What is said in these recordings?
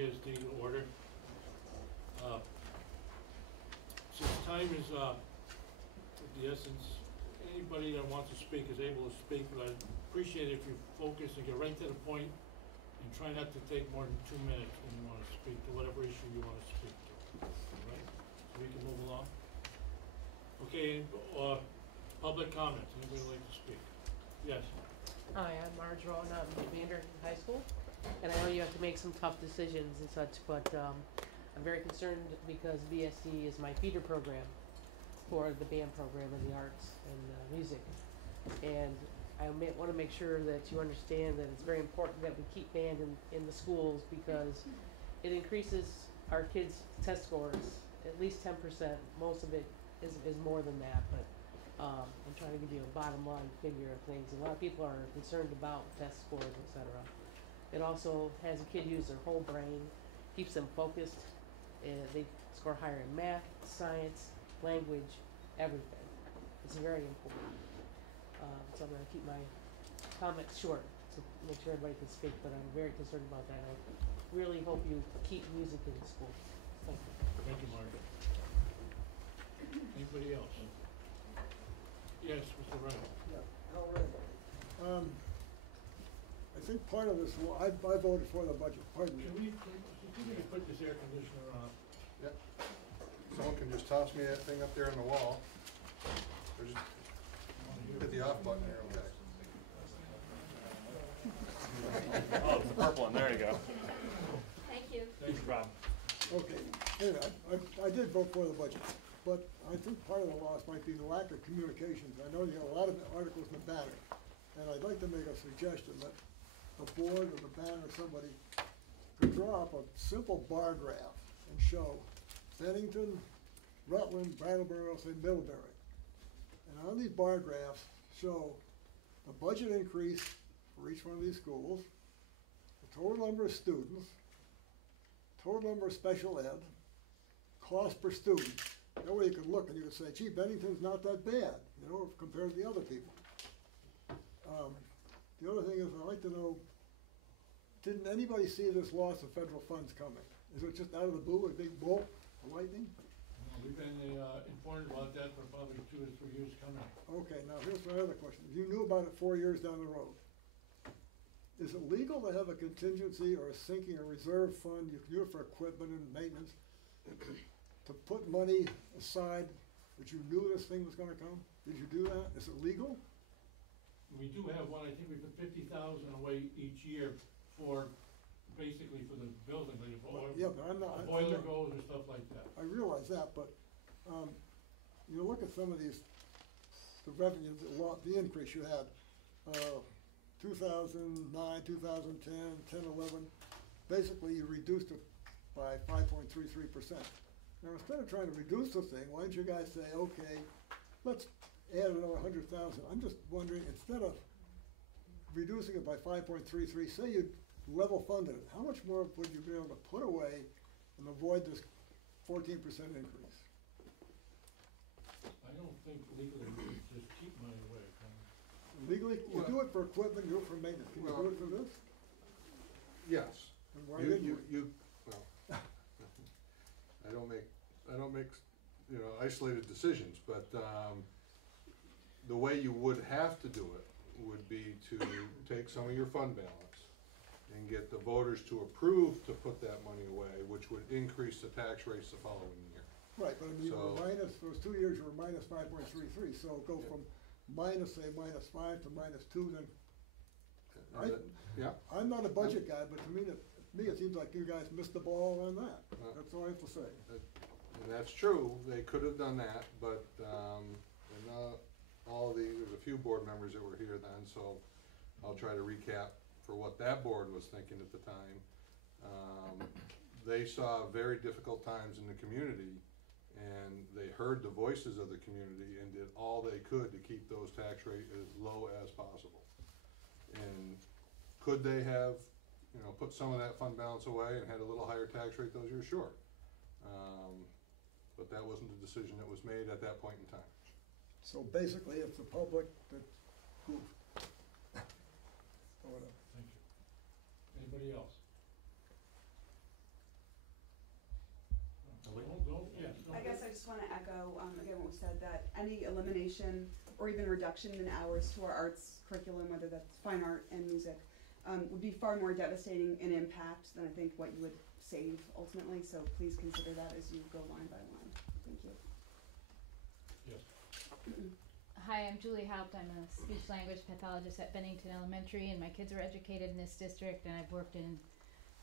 BSD to order. Since time is of the essence, anybody that wants to speak is able to speak, but I'd appreciate it if you focus and get right to the point and try not to take more than 2 minutes when you want to speak to whatever issue you want to speak to. All right? So we can move along. Okay, public comments. Anybody like to speak? Yes. Hi, I'm Marge Rowan. I'm at Bennington High School, and I know you have to make some tough decisions and such, but I'm very concerned because BSD is my feeder program for the band program and the arts and music. And I want to make sure that you understand that it's very important that we keep band in the schools because it increases our kids' test scores at least 10%. Most of it is more than that, but I'm trying to give you a bottom line figure of things. A lot of people are concerned about test scores, etc. It also has a kid use their whole brain, keeps them focused, and they score higher in math, science, language, everything. It's very important. So I'm going to keep my comments short to make sure everybody can speak, but I'm very concerned about that. I really hope you keep music in the school. Thank you. Thank you, Margaret. Anybody else? Yes, Mr. Wright. Yeah, all right. I think part of this, I voted for the budget, pardon me. Can we put this air conditioner on? Yep. Someone can just toss me that thing up there on the wall. Or just hit the off button there, okay. Oh, it's the purple one, there you go. Thank you. Thank you, Rob. Okay, anyway, I did vote for the budget, but I think part of the loss might be the lack of communications. I know you got a lot of articles in the banner, and I'd like to make a suggestion that the board or the banner or somebody could draw up a simple bar graph and show Bennington, Rutland, Brattleboro, say Middlebury. And on these bar graphs show the budget increase for each one of these schools, the total number of students, total number of special ed, cost per student. That way you could look and you could say, gee, Bennington's not that bad, you know, compared to the other people. The other thing is, I'd like to know, didn't anybody see this loss of federal funds coming? Is it just out of the blue, a big bolt, a lightning? We've been informed about that for probably 2 or 3 years coming. Okay, now here's my other question. You knew about it 4 years down the road. Is it legal to have a contingency or a sinking or reserve fund, you can do it for equipment and maintenance, to put money aside that you knew this thing was gonna come? Did you do that? Is it legal? We do have one, I think we put 50,000 away each year for, basically for the building, like if Yeah, but I'm not. a boiler goes or stuff like that. I realize that, but, you look at some of these, the revenue, the increase you had, 2009, 2010, 10, 11, basically you reduced it by 5.33%. Now, instead of trying to reduce the thing, why don't you guys say, okay, let's add another 100,000. I'm just wondering, instead of reducing it by 5.33, say you level funded it, how much more would you be able to put away and avoid this 14% increase? I don't think legally we can just keep money away. Legally, you do it for equipment, you do it for maintenance. Can you do it for this? Yes. And why didn't you? Well, I don't make, you know, isolated decisions, but, the way you would have to do it would be to take some of your fund balance and get the voters to approve to put that money away, which would increase the tax rates the following year. Right, but I mean, you were minus, those 2 years you were minus 5.33, so go from minus, say, -5 to -2, then. Yeah. I'm not a budget guy, but to me it seems like you guys missed the ball on that. That's all I have to say. And that's true, they could have done that, but, there's a few board members that were here then, so I'll try to recap for what that board was thinking at the time. They saw very difficult times in the community, and they heard the voices of the community and did all they could to keep those tax rates as low as possible. And could they have, you know, put some of that fund balance away and had a little higher tax rate those years? Sure. But that wasn't the decision that was made at that point in time. So basically, it's the public that goofed. Thank you. Anybody else? said that any elimination or even reduction in hours to our arts curriculum, whether that's fine art and music, would be far more devastating in impact than I think what you would save ultimately. So please consider that as you go line by line. Thank you. Yes. Hi, I'm Julie Haupt. I'm a speech language pathologist at Bennington Elementary, and my kids are educated in this district, and I've worked in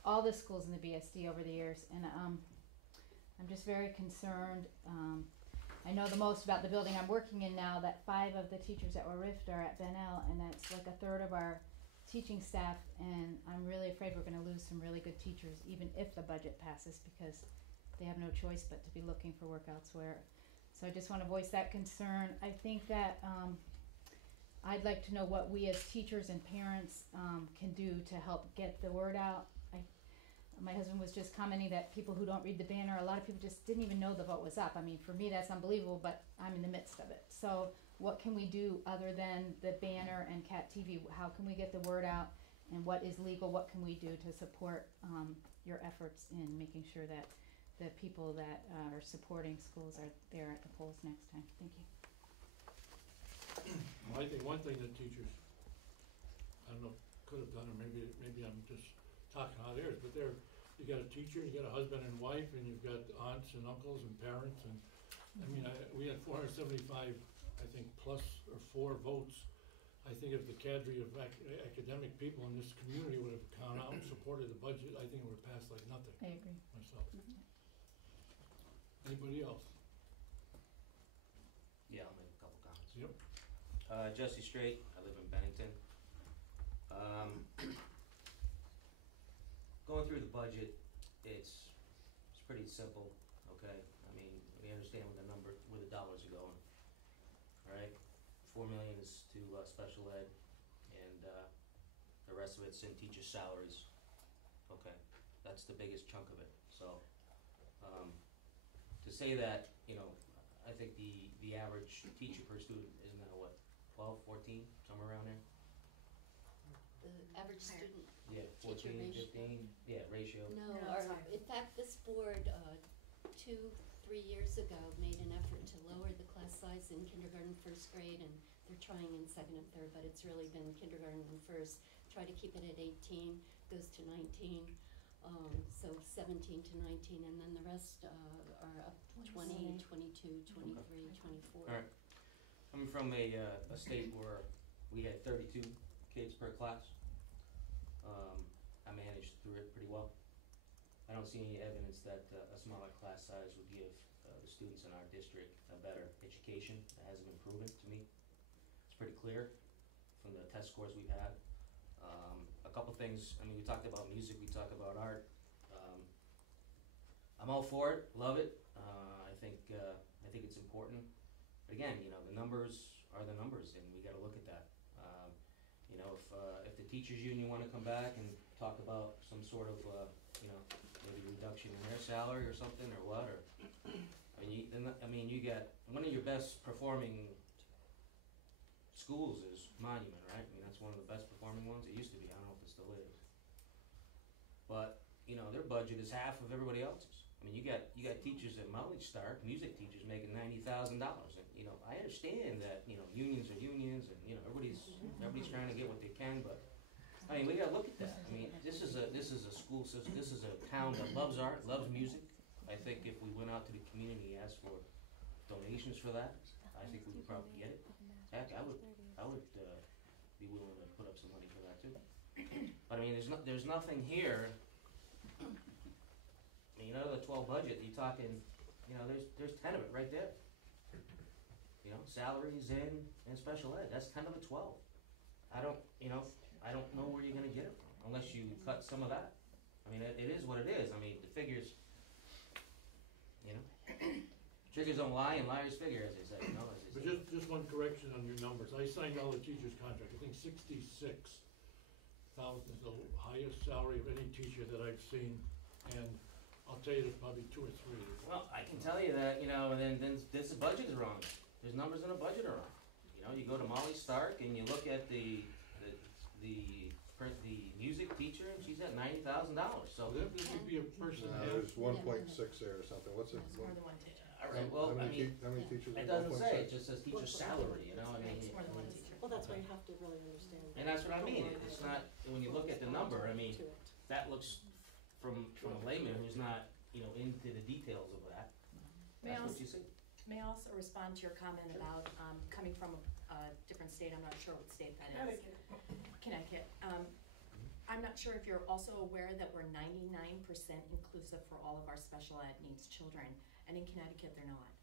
all the schools in the BSD over the years, and I'm just very concerned. I know the most about the building I'm working in now, that 5 of the teachers that were RIFT are at Bennell, and that's like 1/3 of our teaching staff, and I'm really afraid we're going to lose some really good teachers, even if the budget passes, because they have no choice but to be looking for work elsewhere. So I just want to voice that concern. I think that I'd like to know what we as teachers and parents can do to help get the word out. My husband was just commenting that people who don't read the banner, a lot of people just didn't even know the vote was up. I mean, for me that's unbelievable, but I'm in the midst of it. So what can we do other than the banner and CAT TV? How can we get the word out, and what is legal? What can we do to support your efforts in making sure that the people that are supporting schools are there at the polls next time? Thank you. Well, I think one thing that teachers, I don't know, could have done, or maybe I'm just talking hot airs, but you got a teacher, you got a husband and wife, and you've got aunts and uncles and parents, and I mean, we had 475, I think, plus or 4 votes. I think if the cadre of academic people in this community would have gone out and supported the budget, I think it would have passed like nothing. I agree. Myself. Anybody else? Yeah, I'll make a couple comments. Yep. Jesse Strait, I live in Bennington. Going through the budget, it's pretty simple, okay? I mean, we understand where the dollars are going, alright? 4 million is to special ed, and the rest of it's in teacher salaries, okay? That's the biggest chunk of it, so, to say that, you know, I think the average teacher per student is now what, 12, 14, somewhere around there? The average student, Yeah, Teacher 14, ratio. 15, yeah, ratio. no, in fact, this board, 2-3 years ago made an effort to lower the class size in kindergarten, 1st grade, and they're trying in 2nd and 3rd, but it's really been kindergarten and 1st. Try to keep it at 18, goes to 19, so 17 to 19, and then the rest are up 20, 22, 23, 24. Alright, coming from a state where we had 32 kids per class, I managed through it pretty well. I don't see any evidence that a smaller class size would give the students in our district a better education. It hasn't been proven to me. It's pretty clear from the test scores we've had. A couple things, I mean, we talked about music, we talked about art. I'm all for it, love it. I think it's important. But again, you know, the numbers are the numbers, and we gotta look at that. You know, if the teachers union wanna come back and talk about some sort of, you know, maybe reduction in their salary or something, or what, or, I mean, you got, one of your best performing schools is Monument, right? I mean, that's one of the best performing ones. It used to be, I don't know if it still is. But, you know, their budget is half of everybody else's. I mean, you got teachers at Molly Stark, music teachers making $90,000, and you know, I understand that, you know, unions are unions, and you know, everybody's trying to get what they can, but I mean, we gotta look at that. I mean, this is a school system. This is a town that loves art, loves music. I think if we went out to the community and asked for donations for that, I think we would probably get it. Heck, I would be willing to put up some money for that too. But I mean, there's nothing here. I mean, you know, the 12 budget, you're talking, you know, there's 10 of it right there. You know, salaries and special ed, that's 10 of the 12. I don't know where you're gonna get it from, unless you cut some of that. I mean, it is what it is. I mean, the figures, you know, triggers don't lie and liars figure, as they say, you know, as But they say. just one correction on your numbers. I signed all the teachers' contracts. I think 66,000 is the highest salary of any teacher that I've seen, and I'll tell you, there's probably 2 or 3. Well, I can tell you that, you know, and then this budget is wrong. There's numbers in the budget are wrong. You know, you go to Molly Stark and you look at the music teacher, and she's at $90,000. So So that would be a person. There's 1.6 there or something. What's it? It's more than one teacher. All right, well, I mean, How many teachers it are doesn't say, it just says teacher salary, you know, I mean. It's more than one teacher. Well, that's why you have to really understand. And that's what I mean, it's not, when you look at the number, I mean, To it. that looks, from a layman who's not, you know, into the details of that, May I that's what also- you see. May I also respond to your comment about, coming from a different state, I'm not sure what state that is. Connecticut. I'm not sure if you're also aware that we're 99% inclusive for all of our special ed needs children, and in Connecticut they're not.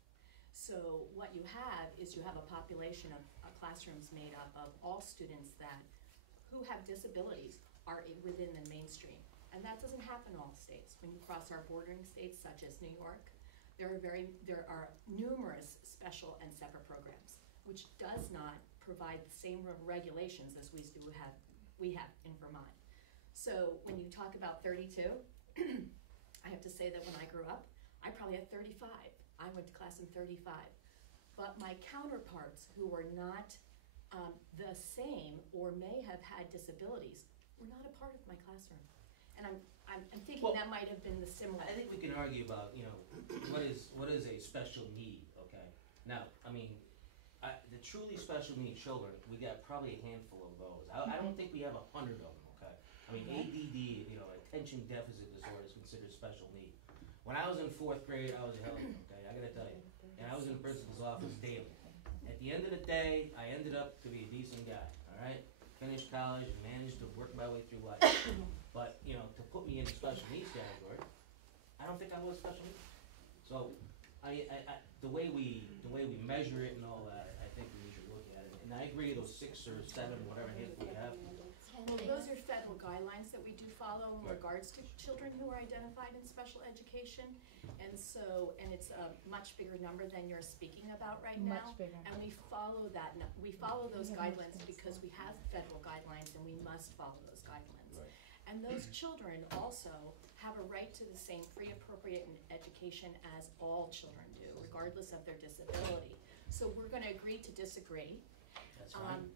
So what you have is you have a population of classrooms made up of all students that, who have disabilities, are within the mainstream. And that doesn't happen in all states. When you cross our bordering states such as New York, there are numerous special and separate programs, which does not provide the same regulations as we have in Vermont. So when you talk about 32, I have to say that when I grew up, I probably had 35. I went to class in 35. But my counterparts who were not the same or may have had disabilities were not a part of my classroom. And I'm thinking Well, that might have been the similar. I think we can argue about, you know, what is a special need, okay? Now, I mean, the truly special need children, we got probably a handful of those. I don't think we have 100 of them, okay? I mean, ADD, you know, attention deficit disorder is considered special need. When I was in 4th grade, I was a hellion, okay, I gotta tell you. And I was in the principal's office daily. At the end of the day, I ended up to be a decent guy, all right? Finished college and managed to work my way through life. But, you know, to put me in the special needs category, I don't think I was special needs. So, the way we measure it and all that, I think we should look at it. And I agree, those 6 or 7, whatever handful we have. Well, those are federal guidelines that we do follow in Right. regards to children who are identified in special education. And so, and it's a much bigger number than you're speaking about right now. Much bigger. And we follow that, we follow those guidelines because we have federal guidelines and we must follow those guidelines. Right. And those children also have a right to the same free, appropriate education as all children do, regardless of their disability. So we're gonna agree to disagree. That's fine.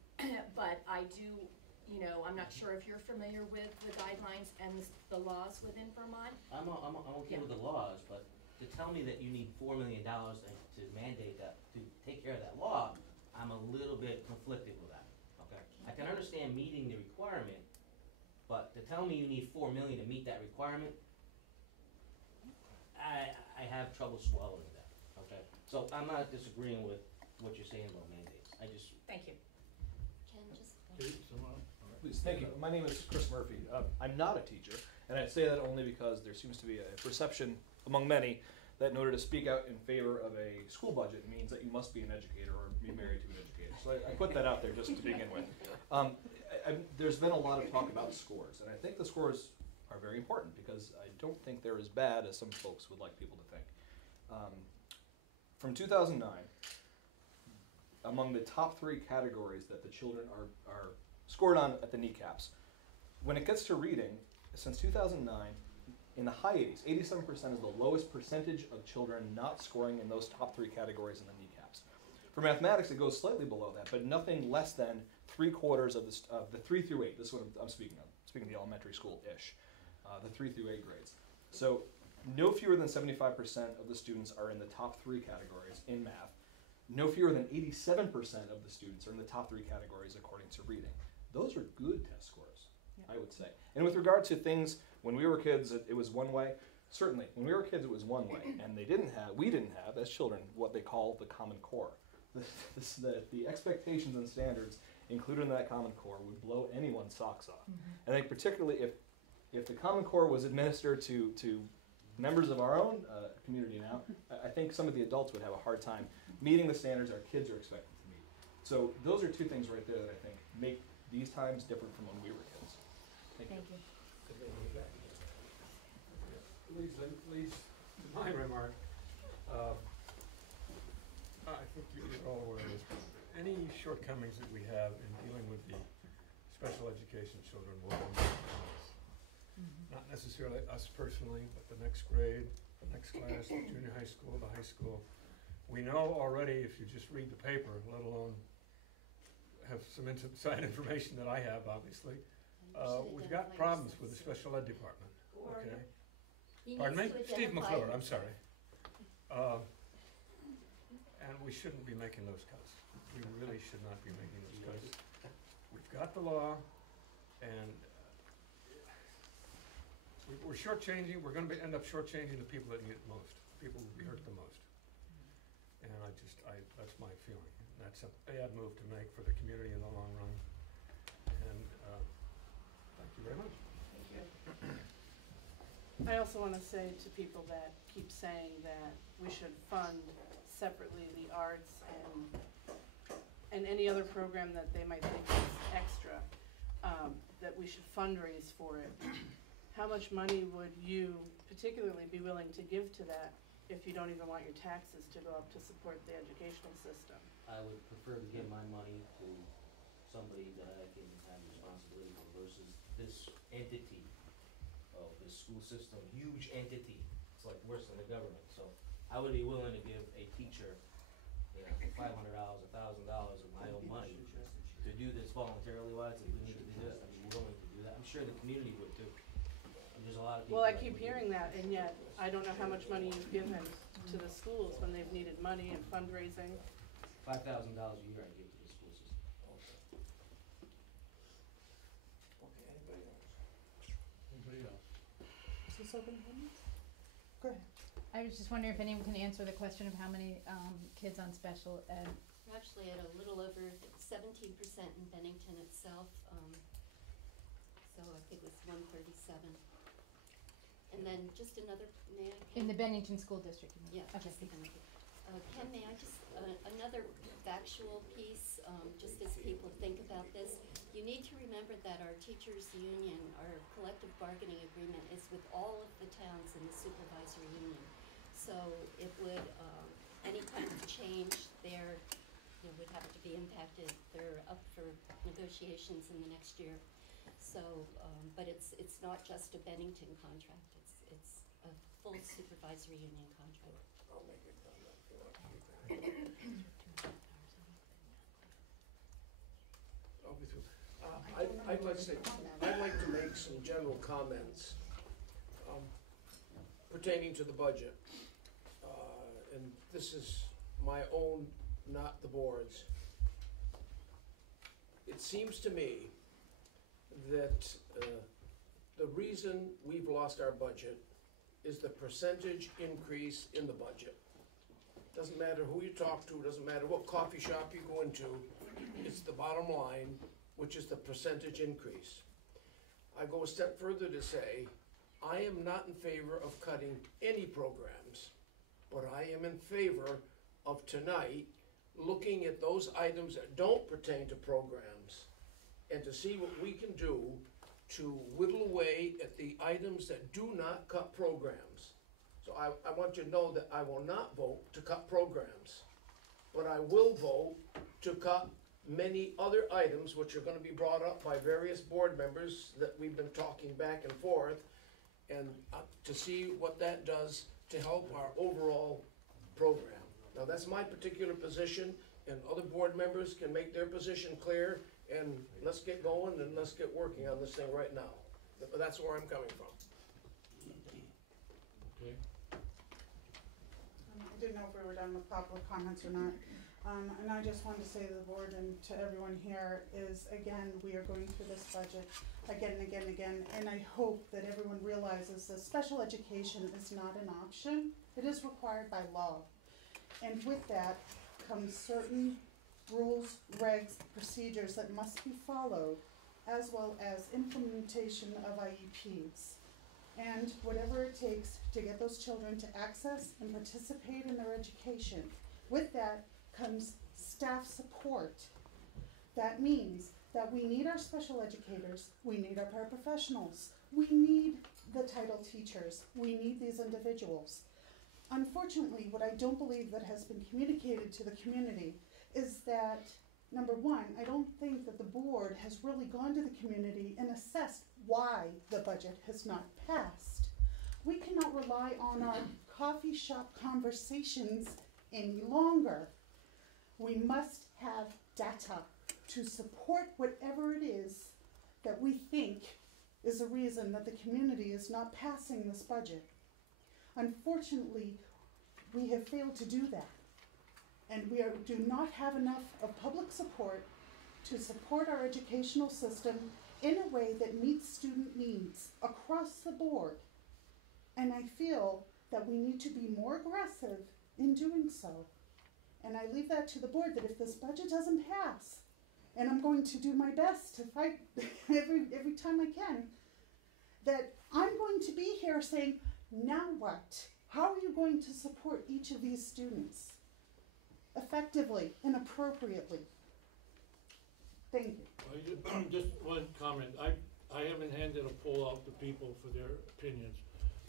But I do, you know, I'm not sure if you're familiar with the guidelines and the laws within Vermont. I'm okay with the laws, but to tell me that you need $4 million to mandate that, to take care of that law, I'm a little bit conflicted with that, okay? I can understand meeting the requirement, but to tell me you need $4 million to meet that requirement, I have trouble swallowing that, okay? So I'm not disagreeing with what you're saying about mandates, I just, Thank you. Ken, just. Okay, someone else? All right. Please, thank you. My name is Chris Murphy. I'm not a teacher, and I say that only because there seems to be a perception among many that in order to speak out in favor of a school budget means that you must be an educator or be married to an educator. So I put that out there just to begin with. There's been a lot of talk about scores, and I think the scores are very important because I don't think they're as bad as some folks would like people to think. From 2009, among the top 3 categories that the children are scored on at the kneecaps, when it gets to reading, since 2009, in the high 80s, 87% is the lowest percentage of children not scoring in those top 3 categories in the kneecaps. For mathematics, it goes slightly below that, but nothing less than 3/4 of the 3 through 8. This is what I'm speaking of. I'm speaking of the elementary school-ish, the 3 through 8 grades. So no fewer than 75% of the students are in the top 3 categories in math. No fewer than 87% of the students are in the top 3 categories according to reading. Those are good test scores, I would say. And with regard to things, when we were kids, it was one way. Certainly, when we were kids, it was one way. And we didn't have, as children, what they call the Common Core. The expectations and standards included in that Common Core would blow anyone's socks off. And I think particularly if the Common Core was administered to members of our own community now, I think some of the adults would have a hard time meeting the standards our kids are expected to meet. So those are 2 things right there that I think make these times different from when we were kids. Thank you. Leads to my remark. I think you're all aware of this, but any shortcomings that we have in dealing with the special education children will come back to us. Not necessarily us personally, but the next grade, the next class, the junior high school, the high school. We know already, if you just read the paper, let alone have some inside information that I have, obviously, we've got problems with the special ed department, okay? Pardon me? Steve McClure, I'm sorry. And we shouldn't be making those cuts. We really should not be making those cuts. We've got the law, and we're shortchanging, we're gonna end up shortchanging the people that need it most, people who will be hurt the most. And that's my feeling. That's a bad move to make for the community in the long run. And, thank you very much. I also want to say to people that keep saying that we should fund separately the arts and any other program that they might think is extra, that we should fundraise for it. How much money would you particularly be willing to give to that if you don't even want your taxes to go up to support the educational system? I would prefer to give my money to somebody that I can have responsibility for versus this entity of this school system, huge entity. It's like worse than the government. So I would be willing to give a teacher, $500, $1,000 of my own money to do this voluntarily wise. If we need to do this, I'd be willing to do that. I'm sure the community would too. And there's a lot of people. Well, I that keep would hearing that, and yet I don't know how much money you've given to the schools when they've needed money and fundraising. $5,000 a year I give to the school system. Anybody else? Is this open comments? Go ahead. I was just wondering if anyone can answer the question of how many kids on special ed. We're actually at a little over 17% in Bennington itself, so I think it was 137. And then just another, may I? In the Bennington School District, you mean? Yeah, Okay. just the Bennington. Ken, may I just, another factual piece, just as people think about this. You need to remember that our teachers' union, our collective bargaining agreement is with all of the towns in the supervisory union. So it would, any kind of change there, would have to be impacted. They're up for negotiations in the next year. So, but it's not just a Bennington contract, it's a full supervisory union contract. I'll make it comment if you want. I'll be through. I'd like to say, I'd like to make some general comments pertaining to the budget. And this is my own, not the board's. It seems to me that the reason we've lost our budget is the percentage increase in the budget. Doesn't matter who you talk to, doesn't matter what coffee shop you go into, it's the bottom line, which is the percentage increase. I go a step further to say, I am not in favor of cutting any programs, but I am in favor of tonight looking at those items that don't pertain to programs and to see what we can do to whittle away at the items that do not cut programs. So I want you to know that I will not vote to cut programs, but I will vote to cut many other items which are gonna be brought up by various board members that we've been talking back and forth, and to see what that does to help our overall program. Now, that's my particular position, and other board members can make their position clear, and let's get going and let's get working on this thing right now. But that's where I'm coming from. Okay. I didn't know if we were done with popular comments or not. And I just wanted to say to the board and to everyone here is, again, we are going through this budget again and again and again, and I hope that everyone realizes that special education is not an option. It is required by law. And with that comes certain rules, regs, procedures that must be followed, as well as implementation of IEPs. And whatever it takes to get those children to access and participate in their education. With that comes staff support. That means that we need our special educators, we need our paraprofessionals, we need the title teachers, we need these individuals. Unfortunately, what I don't believe that has been communicated to the community is that, number one, I don't think that the board has really gone to the community and assessed why the budget has not passed. We cannot rely on our coffee shop conversations any longer. We must have data to support whatever it is that we think is the reason that the community is not passing this budget. Unfortunately, we have failed to do that. And do not have enough of public support to support our educational system in a way that meets student needs across the board. And I feel that we need to be more aggressive in doing so. And I leave that to the board, that if this budget doesn't pass, and I'm going to do my best to fight every time I can, that I'm going to be here saying, now what? How are you going to support each of these students effectively and appropriately? Thank you. Just one comment. I haven't handed a poll out to people for their opinions.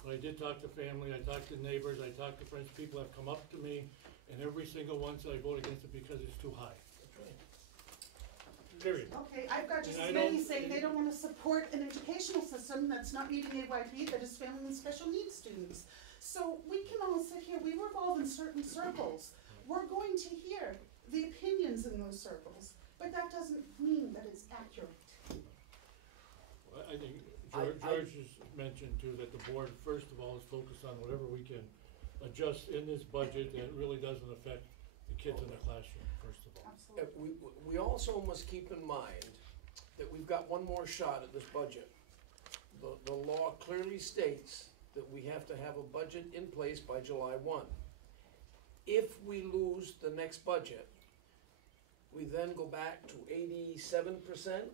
But I did talk to family, I talked to neighbors, I talked to friends. People have come up to me, and every single one said I vote against it because it's too high. That's right. Period. Okay, I've got just And as I many don't- saying they don't want to support an educational system that's not meeting AYP, that is failing in special needs students. So we can all sit here, we revolve in certain circles. We're going to hear the opinions in those circles, but that doesn't mean that it's accurate. I think George has mentioned too that the board, first of all, is focused on whatever we can adjust in this budget that really doesn't affect the kids in the classroom, first of all. Absolutely. We also must keep in mind that we've got one more shot at this budget. The law clearly states that we have to have a budget in place by July 1. If we lose the next budget, we then go back to 87%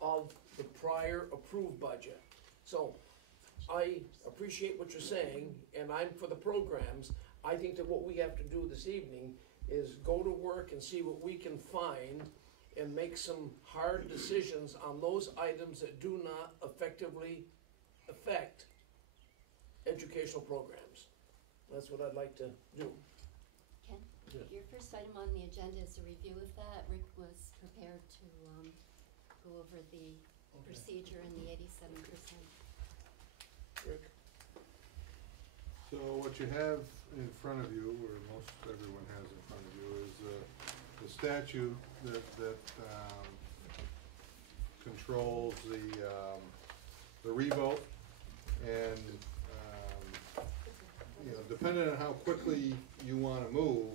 of the prior approved budget. So I appreciate what you're saying, and I'm for the programs. I think that what we have to do this evening is go to work and see what we can find and make some hard decisions on those items that do not effectively affect educational programs. That's what I'd like to do. Ken, Yes. your first item on the agenda is a review of that. Rick was prepared to go over the procedure and the 87%. Rick? So what you have in front of you, or most everyone has in front of you, is the statute that controls the revote, and you know, depending on how quickly you want to move,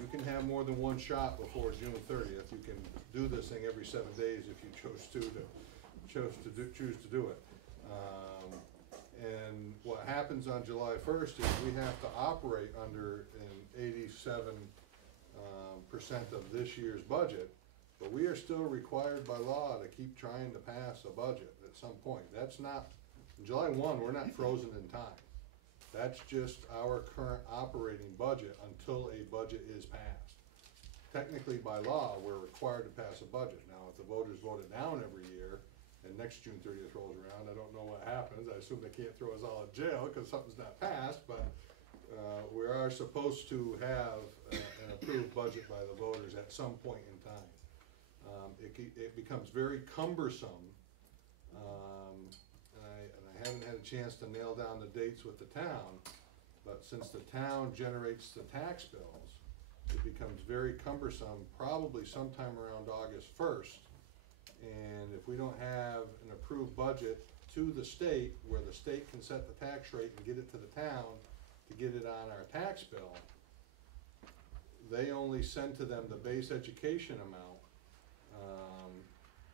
you can have more than one shot before June 30th. You can do this thing every 7 days if you choose to do it. And what happens on July 1st is we have to operate under an 87% of this year's budget, but we are still required by law to keep trying to pass a budget at some point. That's not, July 1, we're not frozen in time. That's just our current operating budget until a budget is passed. Technically, by law, we're required to pass a budget. Now, if the voters vote it down every year, and next June 30th rolls around, I don't know what happens. I assume they can't throw us all in jail because something's not passed, but we are supposed to have an approved budget by the voters at some point in time. It becomes very cumbersome, and I haven't had a chance to nail down the dates with the town, but since the town generates the tax bills, it becomes very cumbersome, probably sometime around August 1st. And if we don't have an approved budget to the state, where the state can set the tax rate and get it to the town to get it on our tax bill, they only send to them the base education amount,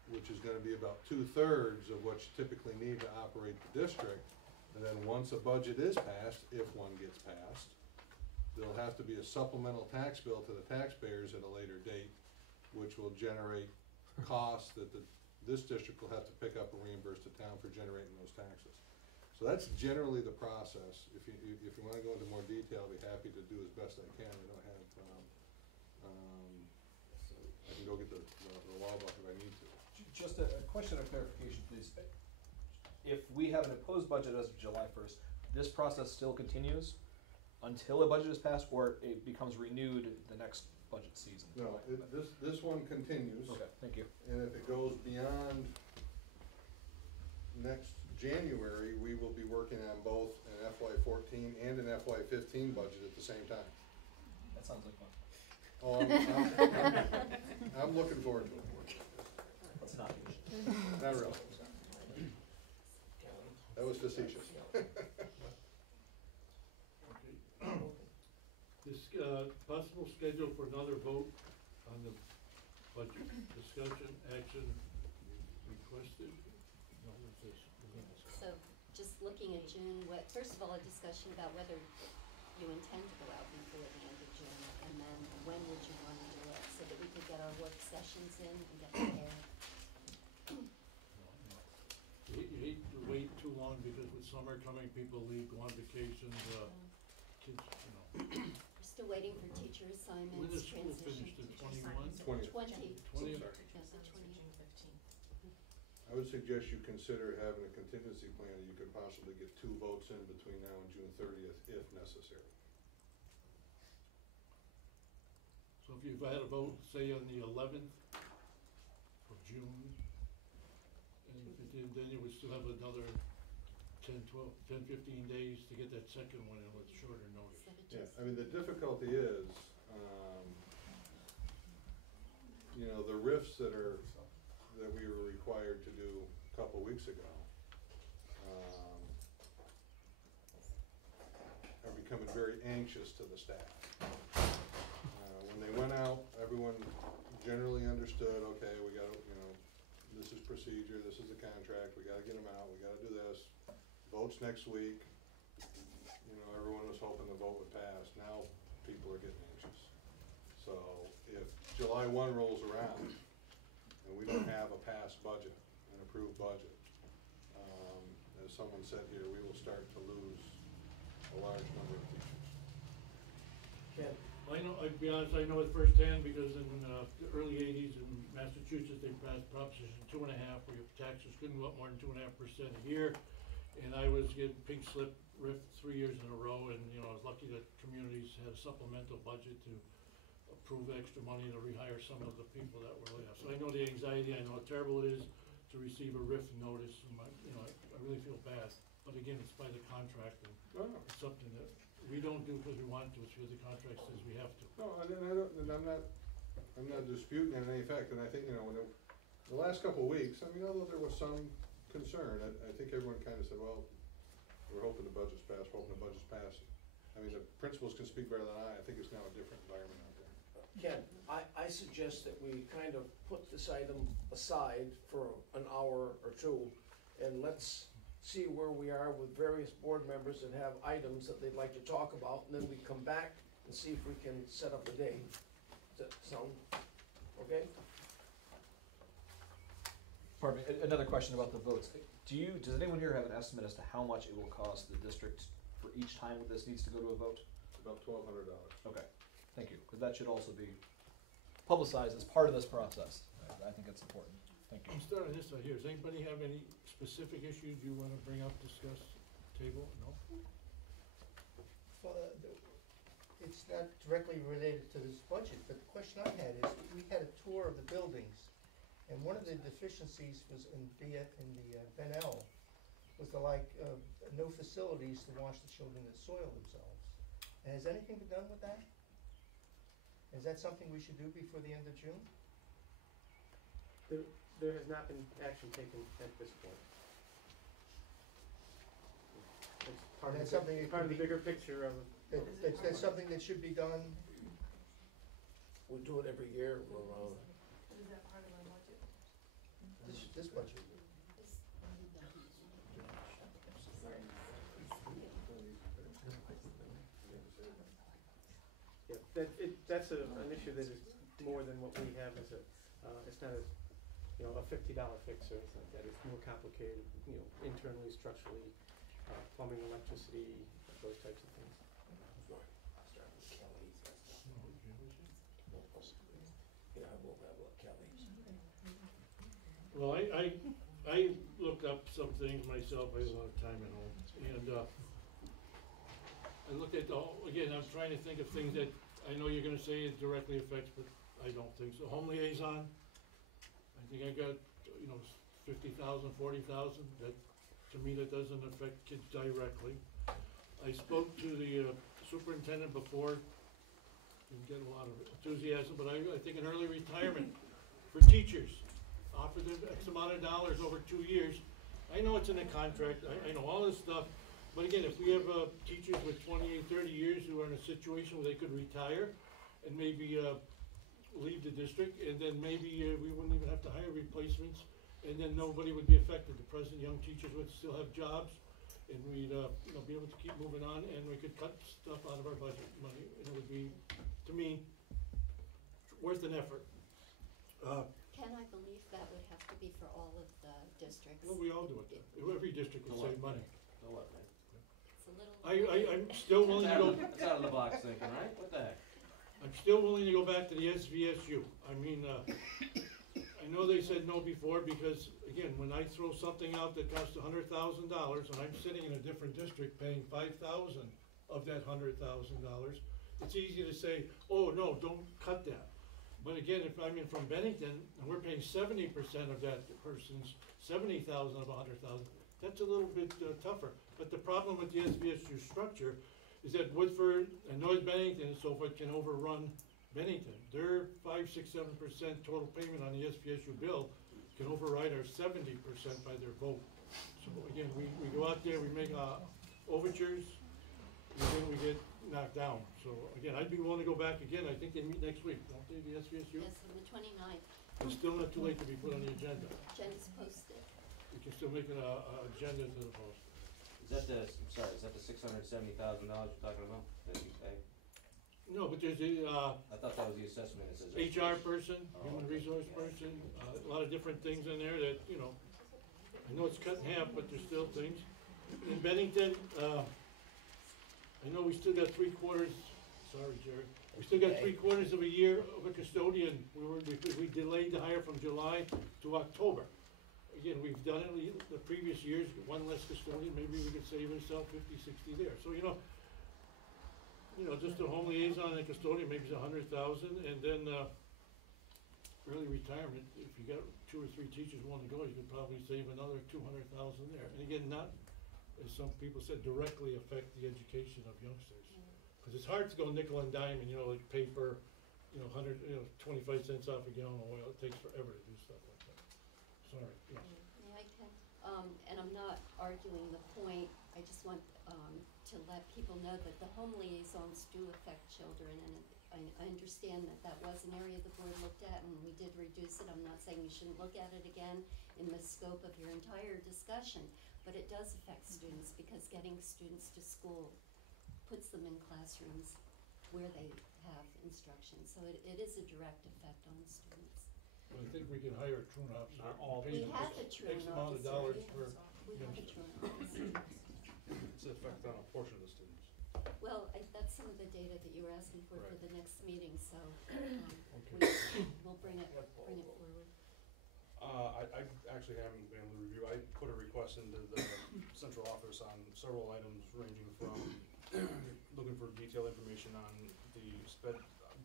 which is gonna be about 2/3 of what you typically need to operate the district. And then once a budget is passed, if one gets passed, there'll have to be a supplemental tax bill to the taxpayers at a later date, which will generate costs that this district will have to pick up and reimburse the town for generating those taxes. So that's generally the process. If you wanna go into more detail, I'll be happy to do as best I can. I don't have, I can go get the law book if I need to. Just a question of clarification, please. If we have an opposed budget as of July 1st, this process still continues until a budget is passed, or it becomes renewed the next budget season? No, this one continues. Okay, thank you. And if it goes beyond next January, we will be working on both an FY14 and an FY15 budget at the same time. That sounds like fun. Oh, I'm looking forward to it. Let's not be. Not really. That was facetious. This, possible schedule for another vote on the budget, discussion, action requested. No, what's this? So, just looking at June, first of all, a discussion about whether you intend to go out before the end of June, and then when would you wanna do it, so that we could get our work sessions in and get prepared. You hate to wait too long because with summer coming, people leave, go on vacations, kids, you know. We're still waiting for teacher When assignments, does school finish, transition. the 21? 20th. 20. 20th? Yeah, the 20th. I would suggest you consider having a contingency plan that you could possibly get 2 votes in between now and June 30th if necessary. So if you had a vote, say on the 11th of June, and if it did, then you would still have another 10, 15 days to get that second one in with shorter notice. Yeah, I mean, the difficulty is, you know, the riffs that we were required to do a couple weeks ago, are becoming very anxious to the staff. When they went out, everyone generally understood, okay, we gotta, you know, this is procedure, this is the contract, we gotta get them out, we gotta do this. Votes next week, you know, everyone was hoping the vote would pass, now people are getting anxious. So if July 1 rolls around and we don't have a passed budget, an approved budget, as someone said here, we will start to lose a large number of teachers. Ken? I know, I'd be honest, I know it firsthand because in the early 80s in Massachusetts, they passed Proposition 2.5, where your taxes couldn't go up more than 2.5% a year. And I was getting pink slip ripped 3 years in a row, and, you know, I was lucky that communities had a supplemental budget to approve extra money to rehire some of the people that were laid off. So I know the anxiety, I know how terrible it is to receive a RIF notice, and you know, I really feel bad. But again, it's by the contract, and it's something that we don't do because we want to, it's because the contract says we have to. No, and I'm not disputing in any fact, and I think, you know, the last couple of weeks, I mean, although there was some concern, I think everyone kind of said, well, we're hoping the budget's passed, I mean, the principals can speak better than I think it's now a different environment out there. Ken, I suggest that we kind of put this item aside for an hour or two, and let's see where we are with various board members that have items that they'd like to talk about, and then we come back and see if we can set up a date. Does that sound okay? Pardon me, another question about the votes. Does anyone here have an estimate as to how much it will cost the district for each time that this needs to go to a vote? About $1,200. Okay, thank you, because that should also be publicized as part of this process. I think that's important. Thank you. I'm starting this out here. Does anybody have any specific issues you want to bring up, discuss, table? No? Well, it's not directly related to this budget, but the question I had is, we had a tour of the buildings, and one of the deficiencies was in the Ben L, was no facilities to wash the children that soil themselves. And has anything been done with that? Is that something we should do before the end of June? There has not been action taken at this point. It's part That's of something that part of could the bigger picture of. That's something that should be done. We do it every year. Is that part of our budget? This budget. Yeah, that's an issue that is more than what we have as it's not a $50 fix or anything like that. It's more complicated, internally, structurally, plumbing, electricity, those types of things. Well, I looked up some things myself. I have a lot of time at home, and I looked at again, I'm trying to think of things that I know you're gonna say it directly affects, but I don't think so. Home liaison, I think I got, 50,000, 40,000, that, to me, that doesn't affect kids directly. I spoke to the superintendent before, didn't get a lot of enthusiasm, but I think an early retirement for teachers, offer them X amount of dollars over 2 years. I know it's in the contract, I know all this stuff, But again, if we have, teachers with 28, 30 years who are in a situation where they could retire and maybe, leave the district, and then maybe, we wouldn't even have to hire replacements, and then nobody would be affected. The present young teachers would still have jobs, and we'd, be able to keep moving on, and we could cut stuff out of our budget money, and it would be, to me, worth an effort. Ken, I believe that would have to be for all of the districts. Well, we all do it, every district would save money. So what, man? It's a little. I'm still willing to go, That's out of the box thinking, right? What the heck? I'm still willing to go back to the SVSU. I mean, I know they said no before because, again, when I throw something out that costs $100,000 and I'm sitting in a different district paying $5,000 of that $100,000, it's easy to say, oh, no, don't cut that. But again, if I'm in from Bennington and we're paying 70% of that person's $70,000 of $100,000, that's a little bit tougher. But the problem with the SVSU structure is that Woodford and North Bennington and so forth can overrun Bennington. Their 5, 6, 7% total payment on the SVSU bill can override our 70% by their vote. So again, we go out there, we make overtures, and then we get knocked down. So again, I'd be willing to go back again. I think they meet next week, don't they, the SVSU? Yes, on the 29th. It's still not too late to be put on the agenda. Agenda's posted. We can still make an agenda to the post. Is that the $670,000 you're talking about that you pay? No, but there's I thought that was the assessment. It says HR person, Oh, human okay. resource person, a lot of different things in there that, I know it's cut in half, but there's still things. In Bennington, I know we still got 3/4, sorry, Jerry, we still got 3/4 of a year of a custodian. We delayed the hire from July to October. Again, we've done it the previous years, one less custodian, maybe we could save ourselves 50, 60 there. So, just a home liaison and custodian, maybe it's 100,000, and then, early retirement, if you got 2 or 3 teachers who want to go, you could probably save another 200,000 there. And again, not, as some people said, directly affect the education of youngsters. Cause it's hard to go nickel and dime and, like paper, 25 cents off a gallon of oil, it takes forever to do stuff like that. Sorry, yes. May I, Ken? And I'm not arguing the point, I just want, to let people know that the home liaisons do affect children, and I understand that was an area the board looked at, and we did reduce it. I'm not saying you shouldn't look at it again in the scope of your entire discussion, but it does affect students, because getting students to school puts them in classrooms where they have instruction, so it is a direct effect on students. Well, I think we can hire a truant officer. Not all pay We them have X a truant amount of officer, dollars yes. for We have a youngsters. truant officer. It's an effect on a portion of the students. Well, that's some of the data that you were asking for Right. the next meeting, so, we'll bring it forward. I actually haven't been able to review. I put a request into the central office on several items ranging from looking for detailed information on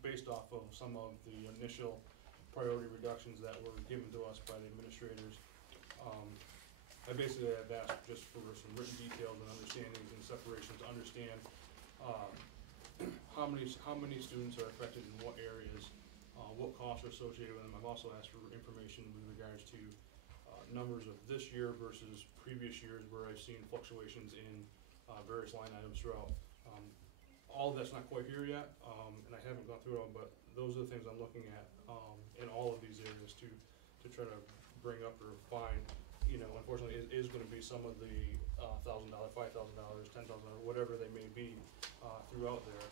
based off of some of the initial priority reductions that were given to us by the administrators. I basically have asked just for some written details and understandings and separation to understand how many students are affected in what areas, what costs are associated with them. I've also asked for information with regards to numbers of this year versus previous years where I've seen fluctuations in various line items throughout. All of that's not quite here yet, and I haven't gone through them, but those are the things I'm looking at in all of these areas to try to bring up or find. Unfortunately, it is going to be some of the $1,000, $5,000, $10,000, whatever they may be throughout there.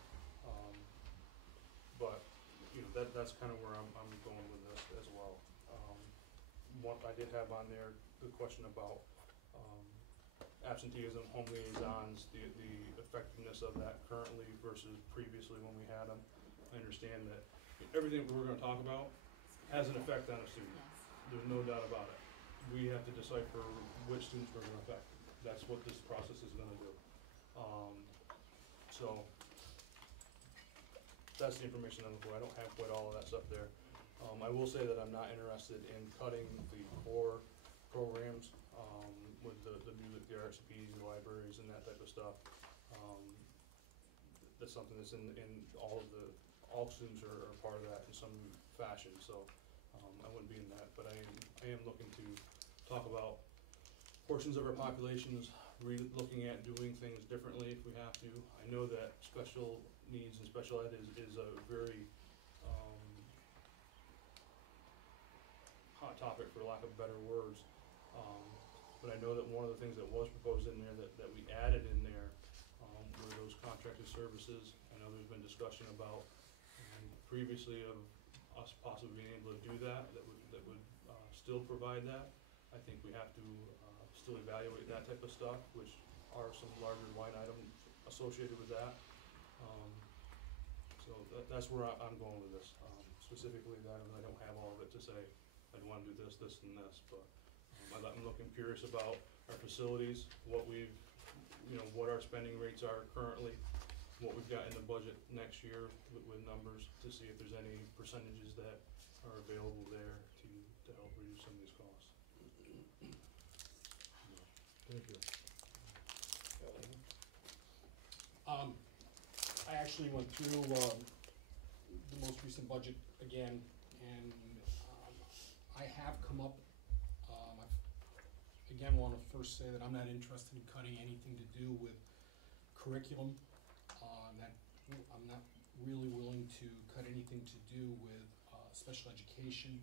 But that's kind of where I'm going with this as well. What I did have on there, the question about absenteeism, home liaisons, the effectiveness of that currently versus previously when we had them. I understand that everything we're going to talk about has an effect on a student. There's no doubt about it. We have to decipher which students we're going to affect. That's what this process is going to do. So that's the information I'm looking for. I don't have quite all of that stuff there. I will say that I'm not interested in cutting the core programs with the music, the RCPs, the libraries, and that type of stuff. That's something that's in all students are part of that in some fashion. So I wouldn't be in that, but I am looking to talk about portions of our populations looking at doing things differently if we have to. I know that special needs and special ed is a very, hot topic, for lack of better words. But I know that one of the things that was proposed in there that we added in there, were those contracted services. I know there's been discussion about, previously of us possibly being able to do that would still provide that. I think we have to, still evaluate that type of stuff, which are some larger line items associated with that. So that's where I'm going with this, specifically that, and I don't have all of it to say, I'd wanna do this, this, and this, but I'm looking curious about our facilities, what what our spending rates are currently, what we've got in the budget next year with numbers, to see if there's any percentages that are available there to help reduce some of these costs. Thank you. I actually went through, the most recent budget again, and, I have come up, again, wanna first say that I'm not interested in cutting anything to do with curriculum. That I'm not really willing to cut anything to do with, special education.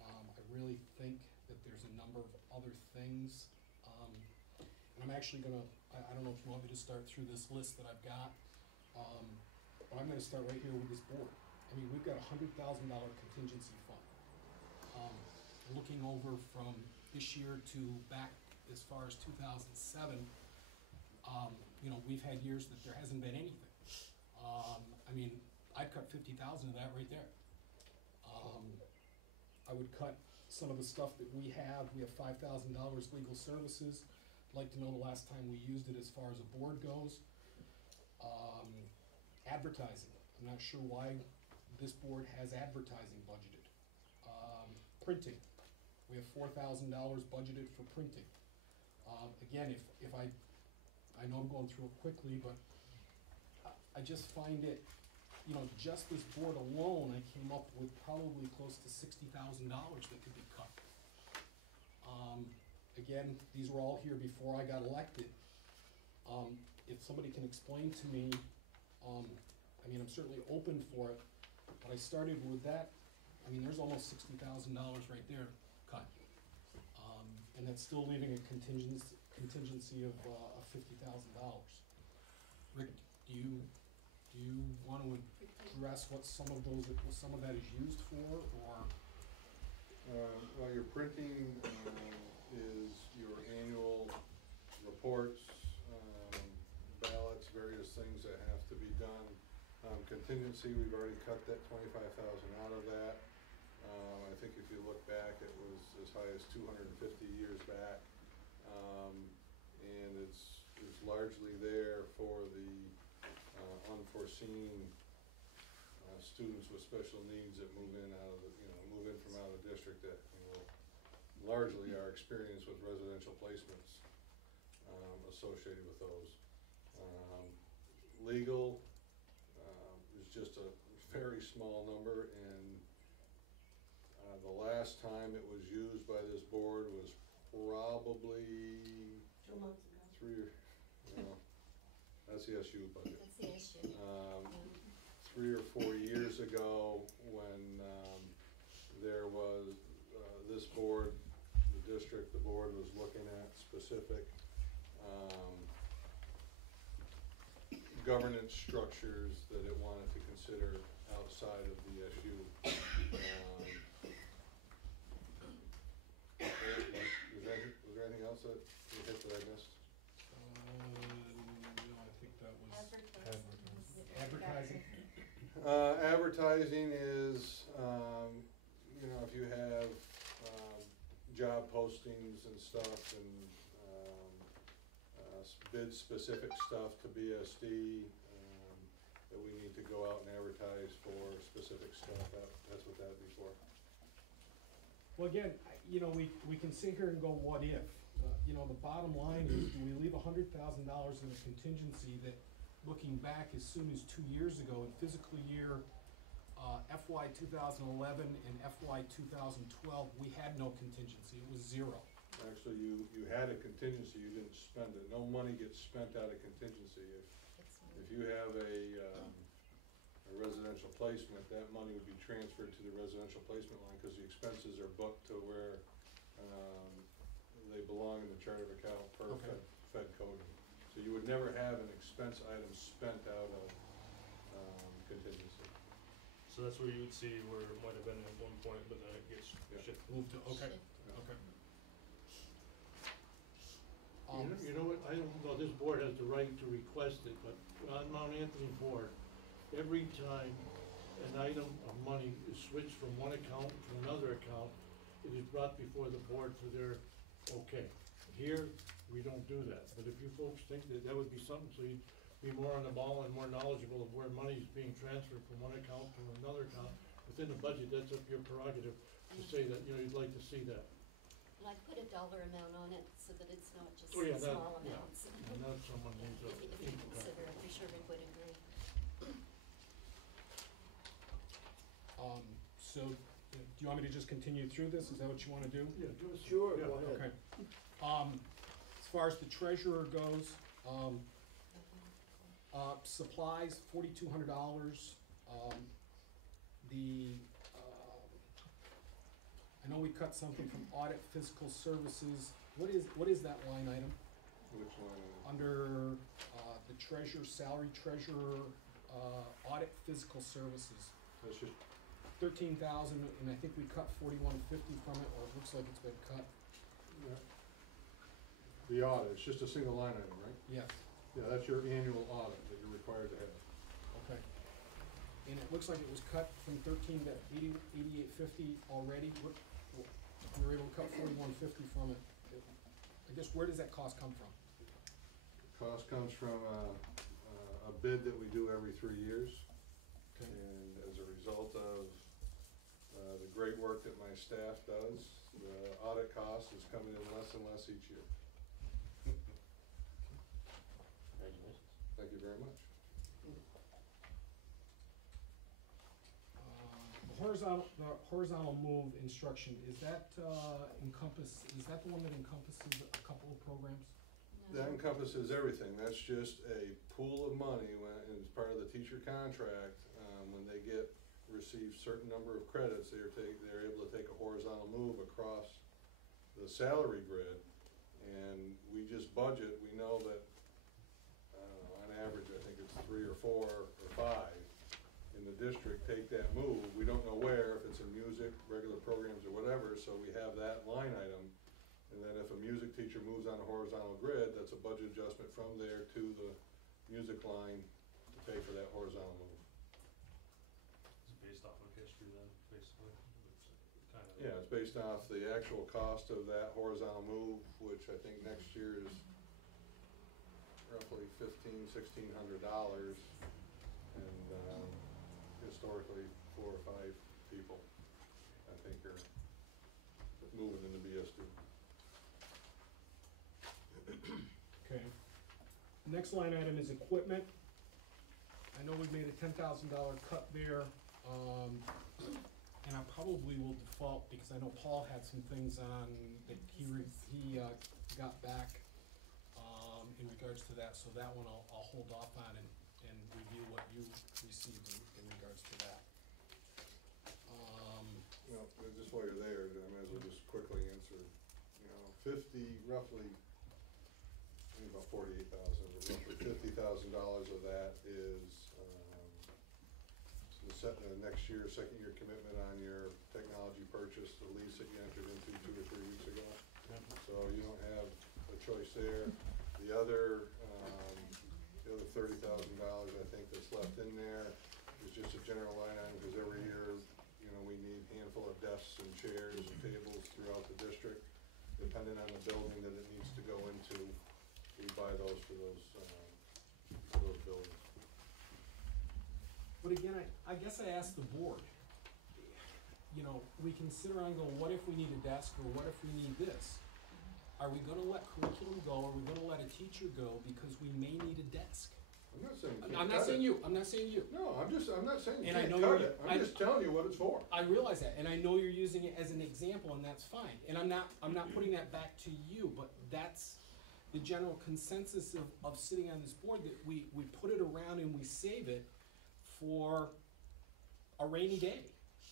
I really think that there's a number of other things, and I'm actually gonna, I don't know if you want me to start through this list that I've got, but I'm gonna start right here with this board. I mean, we've got a $100,000 contingency fund. Looking over from this year to back as far as 2007, we've had years that there hasn't been anything. I mean, I've cut 50,000 of that right there. I would cut some of the stuff that we have. We have $5,000 legal services. I'd like to know the last time we used it as far as a board goes. Advertising. I'm not sure why this board has advertising budgeted. Printing. We have $4,000 budgeted for printing. Again, if I know I'm going through it quickly, but I just find it, just this board alone, I came up with probably close to $60,000 that could be cut. Again, these were all here before I got elected. If somebody can explain to me, I'm certainly open for it, but I started with that. There's almost $60,000 right there cut. And that's still leaving a contingency of $50,000. Rick, do you want to address what some of that is used for, or? Well, your printing is your annual reports, ballots, various things that have to be done. Contingency, we've already cut that $25,000 out of that. I think if you look back, it was as high as 250 years back, and it's largely there for the unforeseen students with special needs that move in from out of the district that largely are experienced with residential placements associated with those. Legal is just a very small number, and the last time it was used by this board was probably 2 months ago. That's the SU budget. That's the issue. 3 or 4 years ago, when there was this board, the board was looking at specific governance structures that it wanted to consider outside of the SU. Was there anything else that you hit that I missed? No, I think that was advertising. Advertising is, if you have job postings and stuff, and bid specific stuff to BSD, that we need to go out and advertise for specific stuff, that's what that'd be for. Well, again, we can sit here and go, what if? The bottom line is, do we leave $100,000 in a contingency that, looking back as soon as 2 years ago, in fiscal year FY 2011 and FY 2012, we had no contingency, it was zero. Actually, you had a contingency, you didn't spend it. No money gets spent out of contingency. If you have a residential placement, that money would be transferred to the residential placement line, cause the expenses are booked to where, they belong in the chart of account per Okay. Fed coding. So you would never have an expense item spent out of, contingency. So that's where you would see where it might have been at one point, but then it gets Yeah. shifted. Moved to, okay, Yeah. okay. You know what, I don't know, this board has the right to request it, but on Mount Anthony board, every time an item of money is switched from one account to another account, it is brought before the board for their, okay. Here, we don't do that, but if you folks think that that would be something, so you'd be more on the ball and more knowledgeable of where money is being transferred from one account to another account, within the budget, that's up your prerogative to say that, you know, you'd like to see that. And I put a dollar amount on it so that it's not just Oh, yeah, that- small yeah. amounts. And not someone needs a. If you consider it, I'm sure we would agree. So, do you want me to just continue through this? Is that what you wanna do? Yeah, do it. Sure, Yeah, go ahead. Okay. As far as the treasurer goes, supplies, $4,200. I know we cut something from audit physical services. What is that line item? Which line item? Under, the treasurer, salary treasurer, audit physical services. That's just, 13,000, and I think we cut 4150 from it, or it looks like it's been cut. the audit, it's just a single line item, right? Yes. Yeah, that's your annual audit that you're required to have. Okay. And it looks like it was cut from 13 to 8850 already. We were able to cut 4150 from it. I guess, where does that cost come from? Cost comes from a bid that we do every 3 years. Okay. And as a result of the great work that my staff does, the audit cost is coming in less and less each year. Congratulations. Thank you very much. The horizontal move instruction, is that is that the one that encompasses a couple of programs? That encompasses everything. That's just a pool of money when, as part of the teacher contract, when they receive certain number of credits, they're able to take a horizontal move across the salary grid. And we just budget, we know that, on average, I think it's 3 or 4 or 5 in the district take that move. We don't know where, if it's in music, regular programs or whatever, so we have that line item. And then if a music teacher moves on a horizontal grid, that's a budget adjustment from there to the music line to pay for that horizontal move. It's based off of history then, basically. It's kind of. Yeah, it's based off the actual cost of that horizontal move, which I think next year is roughly $1,500–1,600. And historically, 4 or 5 people, I think, are moving into BSD. Okay. Next line item is equipment. I know we've made a $10,000 cut there, and I probably will default, because I know Paul had some things on that he got back in regards to that, so that one I'll hold off on and review what you received in regards to that. Well, just while you're there, I might as well just quickly answer, roughly, maybe about 48,000, but roughly $50,000 of that is, next year, second year commitment on your technology purchase, the lease that you entered into 2 or 3 weeks ago. So you don't have a choice there. The other $30,000 I think that's left in there is just a general line item, because every year, we need a handful of desks and chairs and tables throughout the district. Depending on the building that it needs to go into, we buy those for those buildings. But again, I guess I asked the board, we consider on go, what if we need a desk, or what if we need this? Are we gonna let curriculum go? Are we gonna let a teacher go because we may need a desk? I'm not saying you can't I'm not cut saying it. you, I'm not saying you. No, I'm not saying you And I can't know cut you're- it, I'm just telling you what it's for. I realize that, and I know you're using it as an example, and that's fine. And I'm not putting that back to you, but that's the general consensus of sitting on this board, that we put it around and we save it for a rainy day.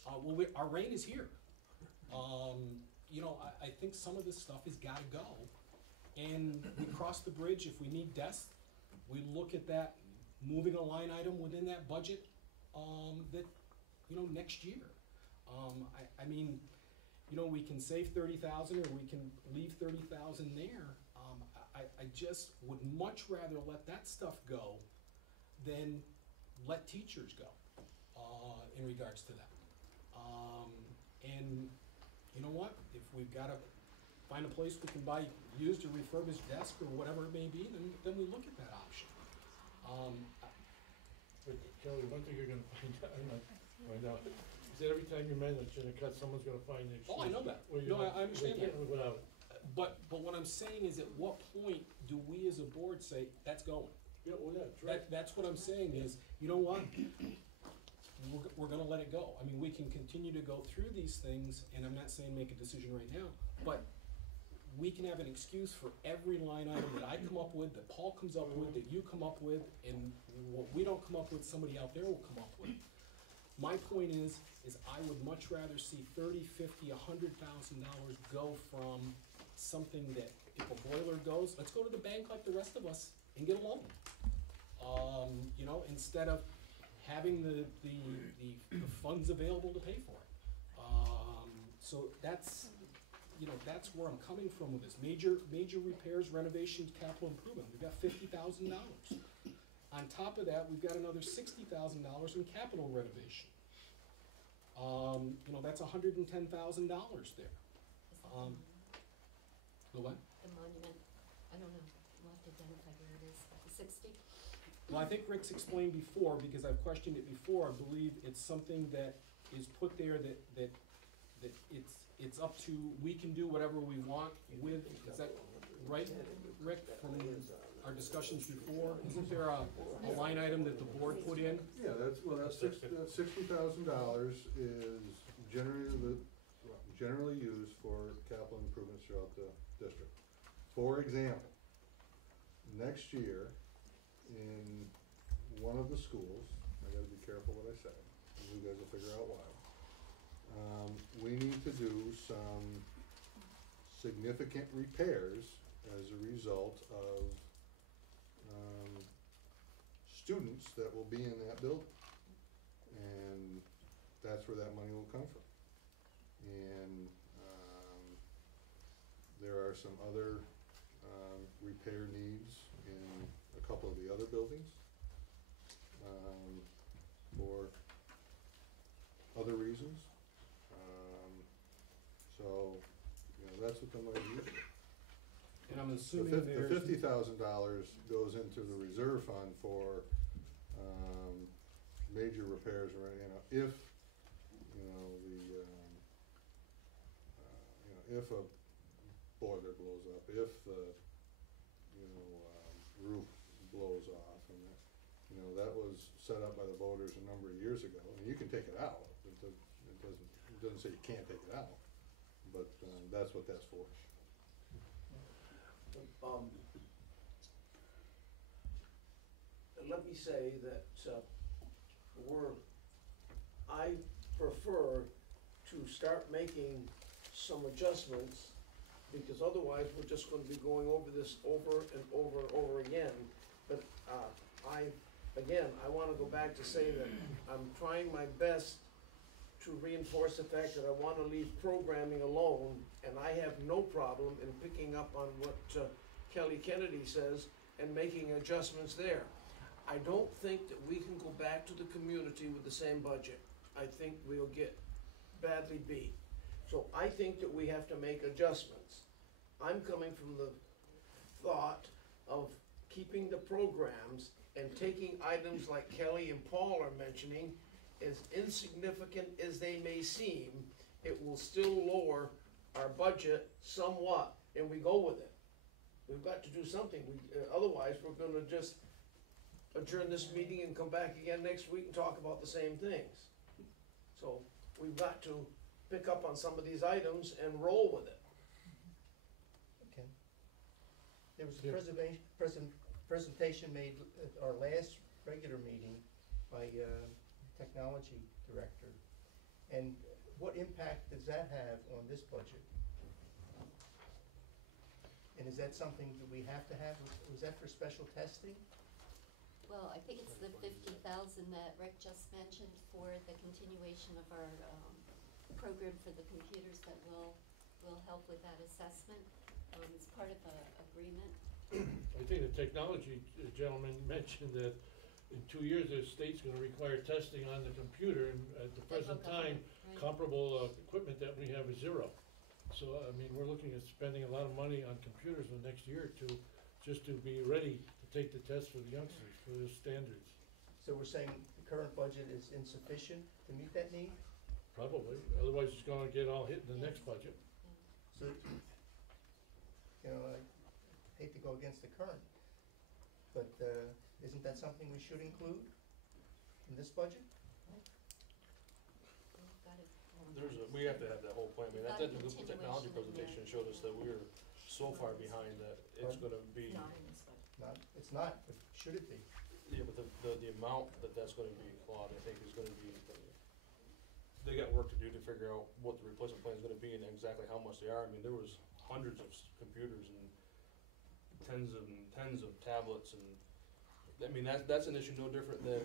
Our rain is here. You know, I think some of this stuff has gotta go. And we cross the bridge if we need desks. We look at that, moving a line item within that budget, that, you know, next year. I mean, you know, we can save 30,000 or we can leave 30,000 there. I just would much rather let that stuff go than let teachers go, in regards to that. And you know what, if we've gotta find a place we can buy used or refurbished desk or whatever it may be, then we look at that option. But Kelly, one thing you're gonna find out, is that every time you mention a cut, someone's gonna find the excuse. Oh, I know that. Well, you No, know, I understand they can't that. live without it. But what I'm saying is, at what point do we as a board say, that's going? Yeah, well, yeah, that's right. That's what I'm saying is, you know what? We're gonna let it go. I mean, we can continue to go through these things, and I'm not saying make a decision right now, but we can have an excuse for every line item that I come up with, that Paul comes up with, that you come up with, and what we don't come up with, somebody out there will come up with. My point is I would much rather see $30, $50, $100,000 go from something that, if a boiler goes, let's go to the bank like the rest of us and get a loan. You know, instead of having the funds available to pay for it. So that's, you know, that's where I'm coming from with this. Major repairs, renovations, capital improvement, we've got $50,000. On top of that, we've got another $60,000 in capital renovation. You know, that's $110,000 there. The what? The monument, I don't know, we'll have to identify where it is, 60? Well, I think Rick's explained before, because I've questioned it before, I believe it's something that is put there that it's up to, we can do whatever we want with, is that right, Rick, from our discussions before? Isn't there a line item that the board put in? Yeah, that's $60,000 is generally used for capital improvements throughout the district. For example, next year, in one of the schools, I gotta be careful what I say, you guys will figure out why. We need to do some significant repairs as a result of students that will be in that building. And that's where that money will come from. And there are some other repair needs in a couple of the other buildings for other reasons. So, you know, that's what the money is for. And I'm assuming The there's. $50,000 goes into the reserve fund for major repairs, or, you know, if, you know, if a boiler blows up, if the, you know, roof blows off, and that, you know, that was set up by the voters a number of years ago, and you can take it out, it doesn't say you can't take it out, but that's what that's for. Let me say that I prefer to start making some adjustments, because otherwise we're just gonna be going over this over and over and over again. But I wanna go back to say that I'm trying my best to reinforce the fact that I wanna leave programming alone, and I have no problem in picking up on what Kelly Kennedy says and making adjustments there. I don't think that we can go back to the community with the same budget. I think we'll get badly beat. So I think that we have to make adjustments. I'm coming from the thought of keeping the programs and taking items like Kelly and Paul are mentioning, as insignificant as they may seem, it will still lower our budget somewhat, and we go with it. We've got to do something, otherwise we're gonna just adjourn this meeting and come back again next week and talk about the same things. So we've got to pick up on some of these items and roll with it. Okay. There was a Yeah. presentation made at our last regular meeting by, technology director. And what impact does that have on this budget? And is that something that we have to have? Was that for special testing? Well, I think it's the 50,000 that Rick just mentioned for the continuation of our program for the computers that will help with that assessment. It's part of a agreement. I think the technology gentleman mentioned that in 2 years, the state's gonna require testing on the computer, and at the present time, Right. comparable equipment that we have is zero. So, I mean, we're looking at spending a lot of money on computers in the next year or two, just to be ready to take the test for the youngsters, for the standards. So we're saying the current budget is insufficient to meet that need? Probably, otherwise it's gonna get all hit in the next budget. So, you know, I hate to go against the current, but, isn't that something we should include in this budget? We've got it. We have to have that whole plan. I mean, Got that a the technology continuation in there. presentation showed us that we're so far behind that it's Pardon? gonna be, Not in this budget. Not, it's not, but should it be? yeah, but the amount that's gonna be clawed, I think is gonna be, they got work to do to figure out what the replacement plan is gonna be and exactly how much they are. I mean, there was hundreds of computers and tens of tablets, and, I mean, that's an issue no different than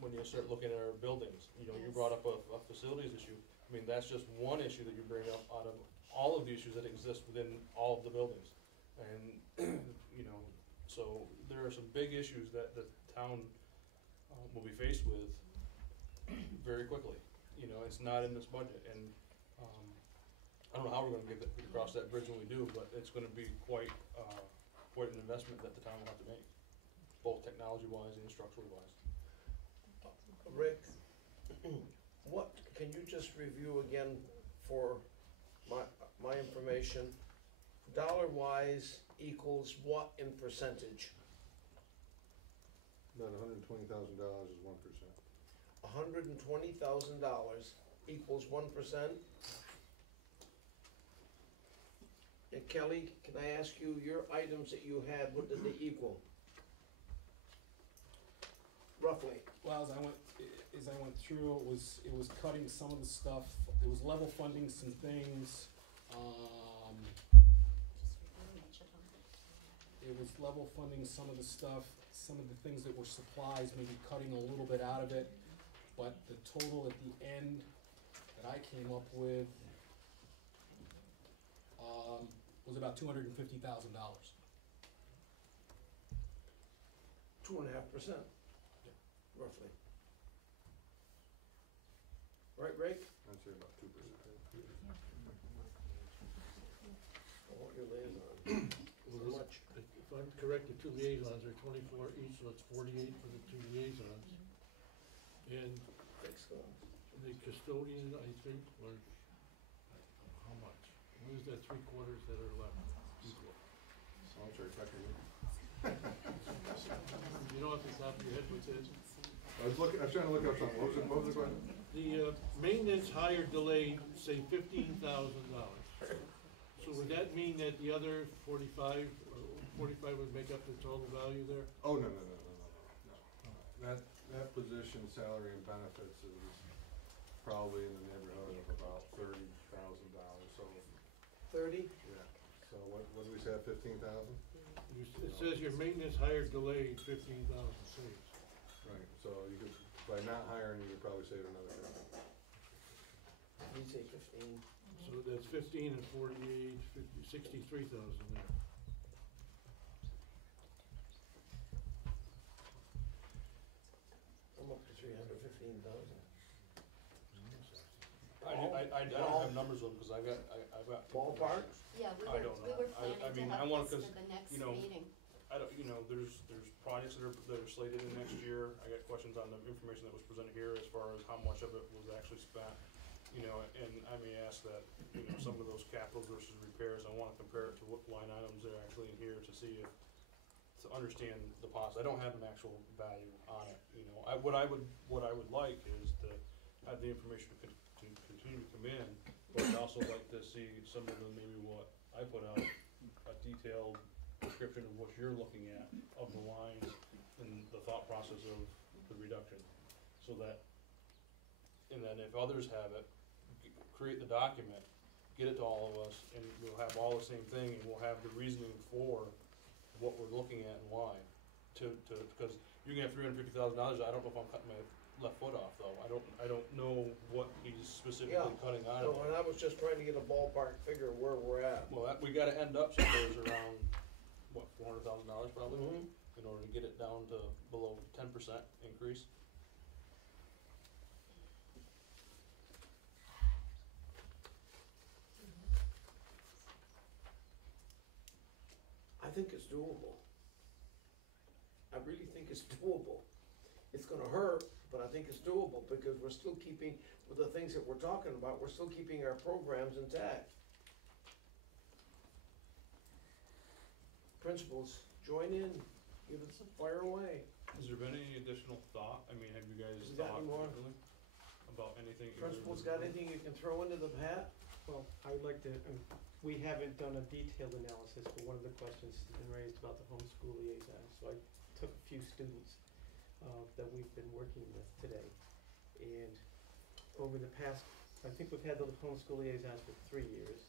when you start looking at our buildings. You know, you Yes. brought up a facilities issue. I mean, that's just one issue that you bring up out of all of the issues that exist within all of the buildings. And, you know, so there are some big issues that the town will be faced with very quickly. You know, it's not in this budget, and I don't know how we're gonna get across that bridge when we do, but it's gonna be quite an investment that the town will have to make, both technology-wise and structurally-wise. Rick, what, can you just review again for my information? Dollar-wise equals what in percentage? About $120,000 is 1%. $120,000 equals 1%? And Kelly, can I ask you, your items that you had, what did they equal? Roughly. Well, as I went through, it was cutting some of the stuff, it was level funding some things, it was level funding some of the stuff, some of the things that were supplies, maybe cutting a little bit out of it, but the total at the end that I came up with, was about $250,000. 2.5%. Roughly. Right, Rick? I'd say about 2%. I want your liaison. Well, So much. If I'm correct, the two liaisons are 24 each, so it's 48 for the two liaisons. And Thanks, Scott. the custodian, I think, was, how much? What is that 3/4 that are left equal? I'll try checking it. You know off the top of your head what it is? I was trying to look up something. What was the question? The maintenance hire delay, say $15,000. So would that mean that the other 45 would make up the total value there? Oh, no. That position, salary and benefits is probably in the neighborhood of about $30,000, so, 30? yeah. So what do we say, 15,000? It says your maintenance hire delay, 15,000 saves. Right, so you could, by not hiring, you could probably save another 50. You'd say 15. So that's 15 and 48, 63,000 there. I'm up to 315,000. I don't have numbers on, because I've got. Ballpark? Yeah, I don't know. we were I planning mean, to I have wanna- this 'cause, for the next you know, meeting. I don't, you know, there's projects that are slated in next year. I got questions on the information that was presented here as far as how much of it was actually spent. You know, and I may ask that, you know, some of those capital versus repairs, I wanna compare it to what line items are actually in here to see if to understand the cost. I don't have an actual value on it, you know. What I would like is to have the information to continue to come in, but I'd also like to see some of the, maybe what I put out, a detailed description of what you're looking at, of the lines and the thought process of the reduction, so that, and then if others have it, create the document, get it to all of us, and we'll have all the same thing, and we'll have the reasoning for what we're looking at and why. Because you're gonna have $350,000, I don't know if I'm cutting my left foot off, though. I don't know what he's specifically Yeah. cutting out of So, it. and I was just trying to get a ballpark figure of where we're at. Well, we gotta end up somewhere around, what, $400,000 probably? Mhm. In order to get it down to below 10% increase. I think it's doable. I really think it's doable. It's gonna hurt, but I think it's doable because we're still keeping, with the things that we're talking about, we're still keeping our programs intact. Principals, join in, give us a fire away. Has there been any additional thought? I mean, have you guys Has got thought any more? really about anything? Principals got anything you can throw into the hat? Well, I would like to, we haven't done a detailed analysis, but one of the questions has been raised about the homeschool liaison. So I took a few students that we've been working with today. And over the past, I think we've had the homeschool liaisons for 3 years.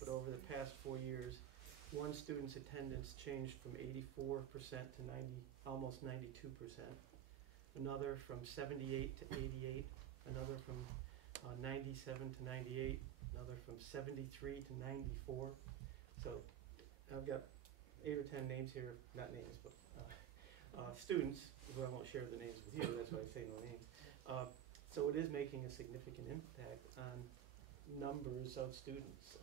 But over the past 4 years, one student's attendance changed from 84% to almost 92%. Another from 78 to 88. Another from 97 to 98. Another from 73 to 94. So I've got 8 or 10 names here, not names, but students, who I won't share the names with you, that's why I say no names. So it is making a significant impact on numbers of students.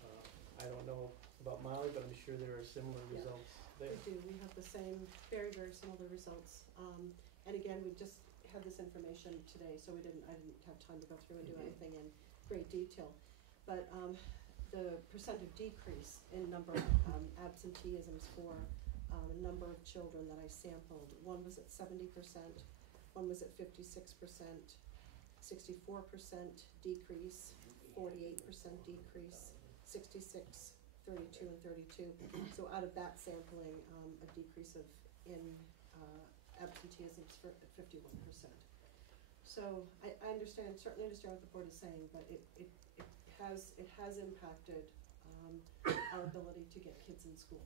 I don't know about Molly, but I'm sure there are similar Yeah. results there. We do, we have the same, very, very similar results. And again, we just had this information today, so I didn't have time to go through and do anything in great detail. But the percent of decrease in number of absenteeisms for a number of children that I sampled, one was at 70%, one was at 56%, 64% decrease, 48% decrease, 66, 32, and 32. So out of that sampling, a decrease in absenteeisms for 51%. So I understand, certainly understand what the board is saying, but it has impacted our ability to get kids in school.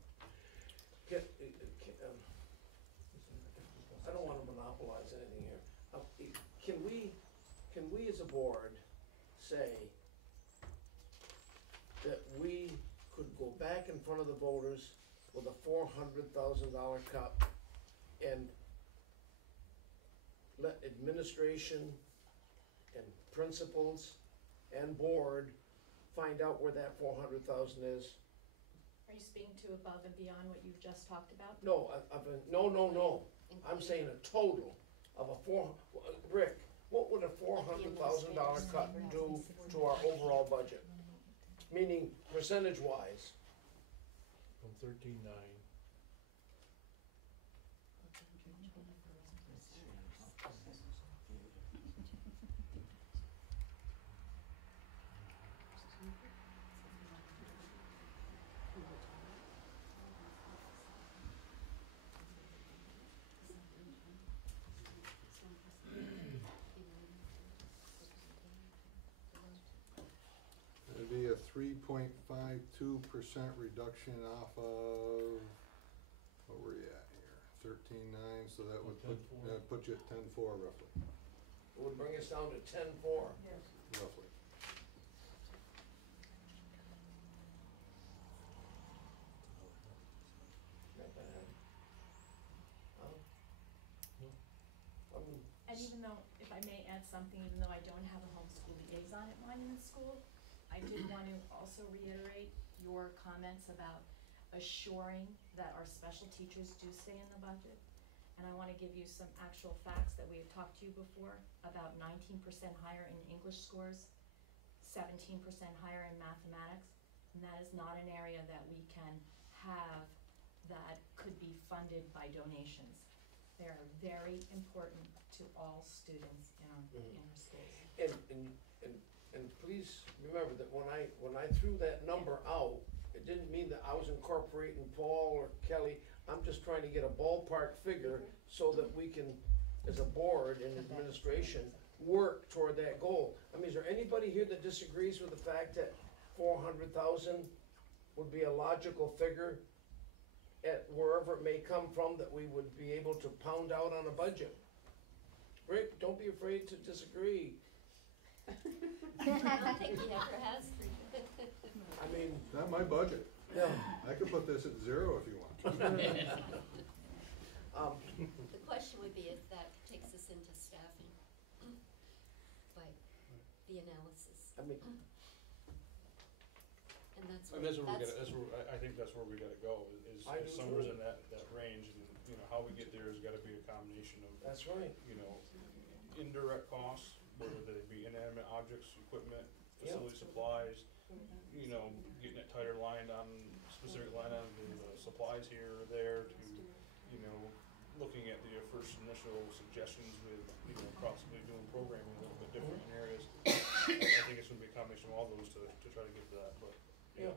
I don't wanna monopolize anything here. Can we as a board say that we could go back in front of the voters with a $400,000 cut and let administration and principals and board find out where that 400,000 is? Are you speaking to above and beyond what you've just talked about? No, no. I'm saying a total of Rick, what would a $400,000 cut do to our overall budget? Meaning percentage-wise. From 13.9. It'd be a 3.52% reduction off of, what were you at here? 13.9, so that would put you at 10.4 roughly, It would bring us down to 10.4. roughly. Not bad. And even though, if I may add something, even though I don't have a homeschool liaison at Monument School, I did want to also reiterate your comments about assuring that our special teachers do stay in the budget. And I want to give you some actual facts that we have talked to you before, about 19% higher in English scores, 17% higher in mathematics, and that is not an area that we can have that could be funded by donations. They are very important to all students in our schools. And please remember that when I threw that number out, it didn't mean that I was incorporating Paul or Kelly. I'm just trying to get a ballpark figure so that we can, as a board and administration, work toward that goal. I mean, is there anybody here that disagrees with the fact that 400,000 would be a logical figure at wherever it may come from that we would be able to pound out on a budget? Rick, don't be afraid to disagree. I don't think he ever has. I mean, Not my budget. yeah. I could put this at 0 if you want. The question would be if that takes us into staffing, by the analysis. I mean, And that's And what, I think that's where we gotta go, is I do somewhere too. in that range, and, you know, how we get there has gotta be a combination of, that's right. you know, indirect costs, whether they be inanimate objects, equipment, facility supplies, you know, getting it tighter lined on specific line on the supplies here or there, to, you know, looking at the first initial suggestions with, you know, possibly doing programming a little bit different in areas. I think it's gonna be a combination of all those to try to get to that, but, yeah,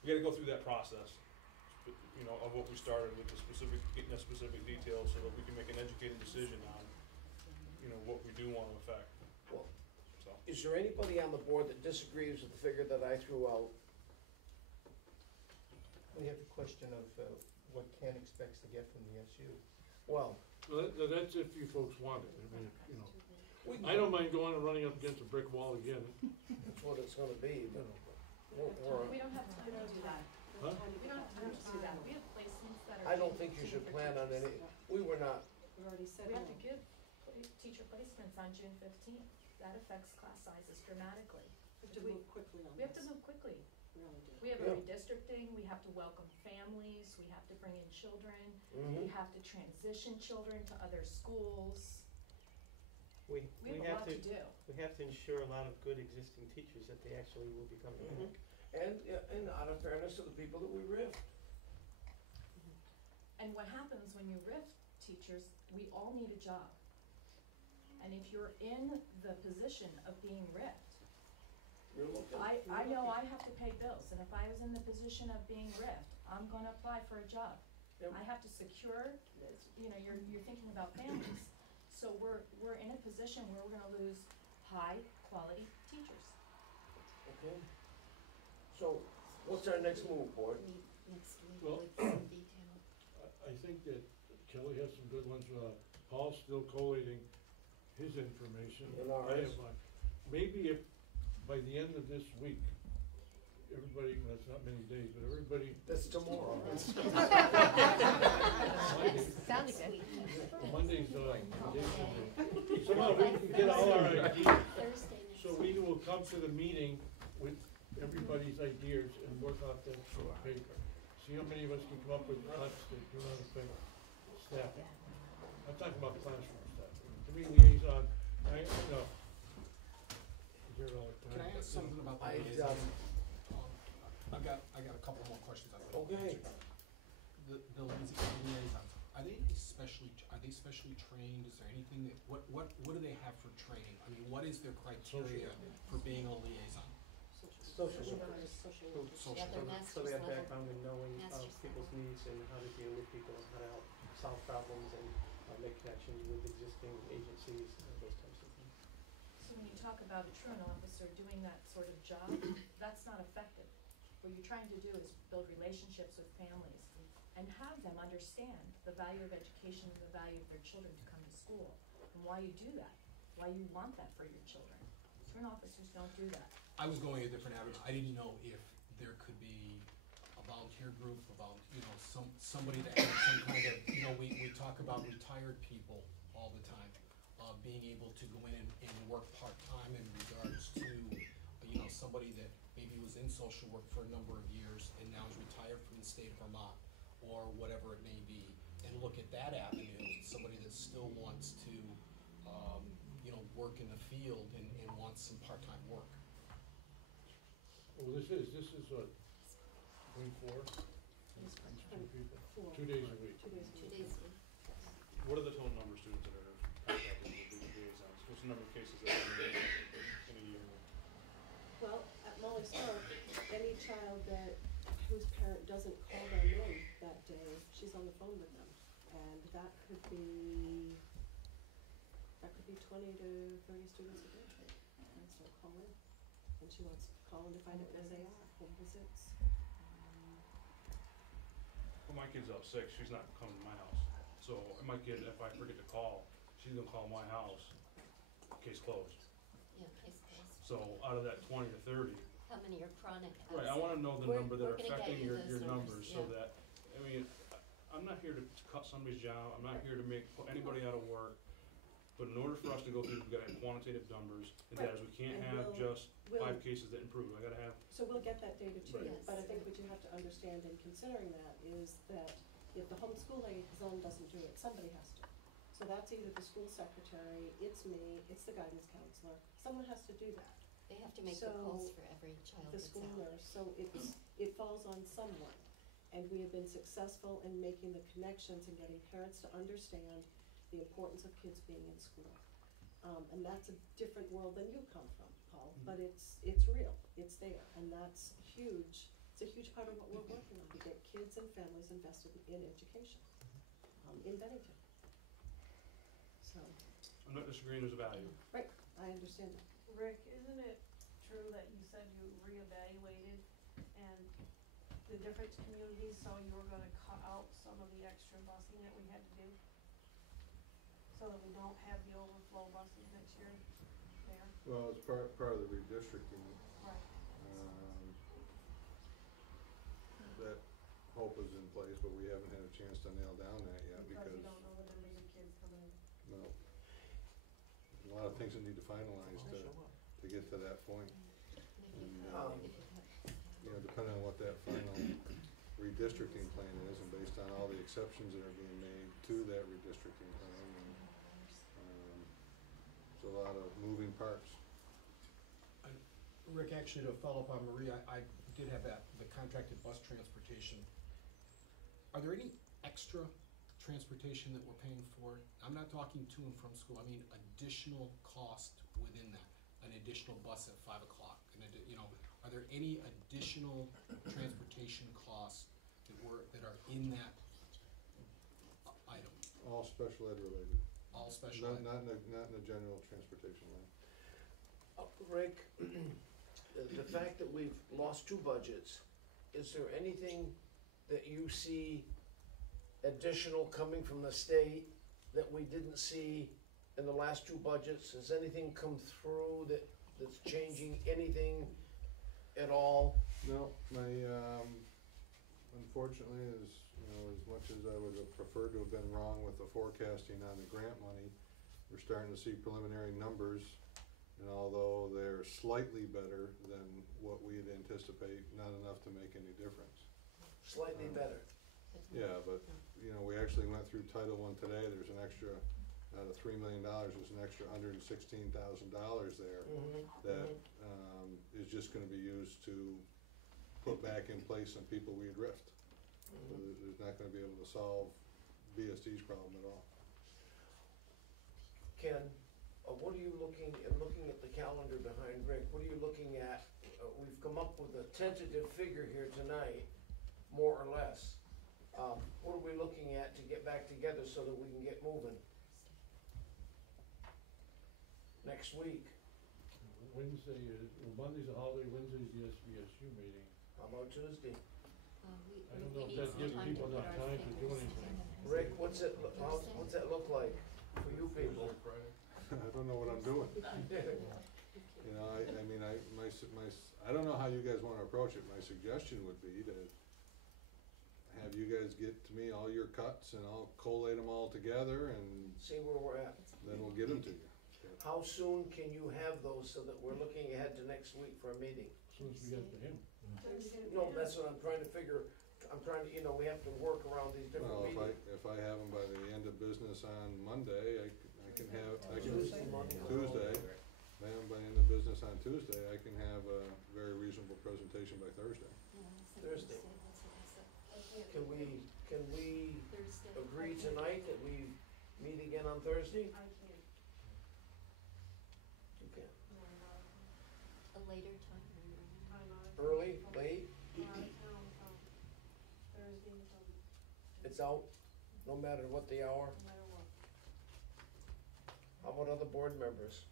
we gotta go through that process, you know, of what we started with the specific, getting the specific details so that we can make an educated decision on, you know, what we do wanna affect. Well, So, is there anybody on the board that disagrees with the figure that I threw out? We have the question of what Ken expects to get from the SU. Well, That's if you folks want it, I mean, you know. we can, I don't mind going and running up against a brick wall again. that's what it's gonna be, but We don't have time to do that. Huh? We don't have time to do that. We have placements that are. I don't think you should plan on any, we were not, We already said We no. have to give teacher placements on June 15th. That affects class sizes dramatically. We have to move quickly on this. We have to move quickly. We really do. We have Yeah. a redistricting, we have to welcome families, we have to bring in children, we mhm. have to transition children to other schools. We We have a have lot to, to do. we have to ensure a lot of good existing teachers that they actually will be coming Mhm. back. And out of fairness to the people that we rift. And what happens when you rift teachers, we all need a job. And if you're in the position of being rift, You're looking. I know I have to pay bills, and if I was in the position of being rift, I'm gonna apply for a job. Yep. I have to secure, you know, you're thinking about families. So we're in a position where we're gonna lose high-quality teachers. Okay. So, what's our next move, board? Meet next week Well- with some detail. I think that Kelly has some good ones, Paul's still collating his information. And I ours. have mine. Maybe if, by the end of this week, everybody, well, it's not many days, but everybody, That's tomorrow. Monday, Sounded good. Monday's, vacation day. Somehow we can get all our ideas, Thursday next so we will come to the meeting with everybody's ideas and work off that sheet of paper. See how many of us can come up with cuts that do not affect staff. I'm talking about classroom staff. To me, liaison, I know. Here all the time. Can I ask something about the I, liaison? I got a couple more questions I'd like to Okay. answer. The liaisons, are they specially trained? Is there anything that, what do they have for training? I mean, what is their criteria for being a liaison? Social workers. workers. Social Yeah, they're workers. So they have master's level. background in knowing Master's people's level. needs and how to deal with people, and how to help solve problems and make connections with existing agencies, those types of things. So when you talk about a truant officer doing that sort of job, that's not effective. What you're trying to do is build relationships with families and have them understand the value of education and the value of their children to come to school, and why you do that, why you want that for your children. Truant officers don't do that. I was going a different avenue. I didn't know if there could be a volunteer group, somebody that had some kind of, we talk about retired people all the time, being able to go in and work part-time in regards to, somebody that maybe was in social work for a number of years and now is retired from the state of Vermont, or whatever it may be, and look at that avenue, somebody that still wants to, work in the field and wants some part-time work. Well, this is a 24, Four. 2 days a week. 2 days a week. 2 days a week. What are the total number of students that are contacted with the liaisons? What's the number of cases that are in a year? Well, at Molly Stark, any child whose parent doesn't call them in that day, she's on the phone with them. And that could be 20 to 30 students a day. Parents don't call in. And she wants to call in to find out where they are, home visits. Well, my kid's out sick, she's not coming to my house. So my kid, if I forget to call, she's gonna call my house, case closed. Yeah, case closed. So out of that 20 to 30, How many are chronic? right, I wanna know the We're- number that we're are gonna get affecting you your those numbers, so yeah. that, I mean, I'm not here to cut somebody's job, I'm not here to put anybody out of work. But in order for us to go through, we've gotta have quantitative numbers, and that is, we can't And have just we'll- 5 cases that improve, I gotta have, So we'll get that data to you, Right. but I think what you have to understand in considering that is that if the homeschool liaison doesn't do it, somebody has to. So that's either the school secretary, it's me, it's the guidance counselor, someone has to do that. They have to make the So, calls for every child The that's school out. nurse, so it falls on someone. And we have been successful in making the connections and getting parents to understand the importance of kids being in school. And that's a different world than you come from, Paul, but it's real, it's there, and that's huge. It's a huge part of what we're working on, to get kids and families invested in education, in Bennington. So, I'm not disagreeing there's a value. right, I understand that. Rick, isn't it true that you said you reevaluated and the different communities, so you were gonna cut out some of the extra busing that we had to do? So that we don't have the overflow buses next year there? Well, it's part of the redistricting. Right. That hope is in place, but we haven't had a chance to nail down that yet Because because, you don't know the numbers of kids coming in. no. A lot of things that need to finalize to get to that point. And, you know, depending on what that final redistricting plan is and based on all the exceptions that are being made to that redistricting plan, and, there's a lot of moving parts. Rick, actually, to follow up on Maria, I did have the contracted bus transportation. Are there any extra transportation that we're paying for? I'm not talking to and from school, I mean additional cost within that, an additional bus at 5 o'clock, are there any additional transportation costs that are in that item? All special ed related. All special ed? Not in the general transportation line. Rick, the fact that we've lost 2 budgets, is there anything that you see additional coming from the state that we didn't see in the last 2 budgets? Has anything come through that's changing anything at all? No, unfortunately, as much as I would have preferred to have been wrong with the forecasting on the grant money, we're starting to see preliminary numbers, and although they're slightly better than what we'd anticipate, not enough to make any difference. Slightly better. Yeah, but, we actually went through Title I today, there's an extra, out of $3 million, there's an extra $116,000 there that is just gonna be used to put back in place some people we adrift. So there's not gonna be able to solve BSD's problem at all. Ken, what are you looking at the calendar behind Rick, what are you looking at? We've come up with a tentative figure here tonight, more or less. What are we looking at to get back together so that we can get moving? Next week. Monday's a holiday, Wednesday's the SVSU meeting. How about Tuesday? I don't know if that gives people enough time to do anything. Rick, what's that look like for you people? I don't know what I'm doing. I don't know how you guys wanna approach it. My suggestion would be to have you guys get to me all your cuts and I'll collate them all together and See where we're at. then we'll get them to you. How soon can you have those so that we're looking ahead to next week for a meeting? As soon as we get to him. No, that's what I'm trying to figure, we have to work around these different Well, meetings. if I have them by the end of business on Monday, I can have, Tuesday. Tuesday. If I have them by the end of business on Tuesday, I can have a very reasonable presentation by Thursday. Thursday. Can we Thursday. agree tonight that we meet again on Thursday? I can't, You can. no, I'm out of A later time. town. I'm out of town. Early, late, I'm out of town from Thursday until, it's out, no matter what the hour. no matter what. How about other board members?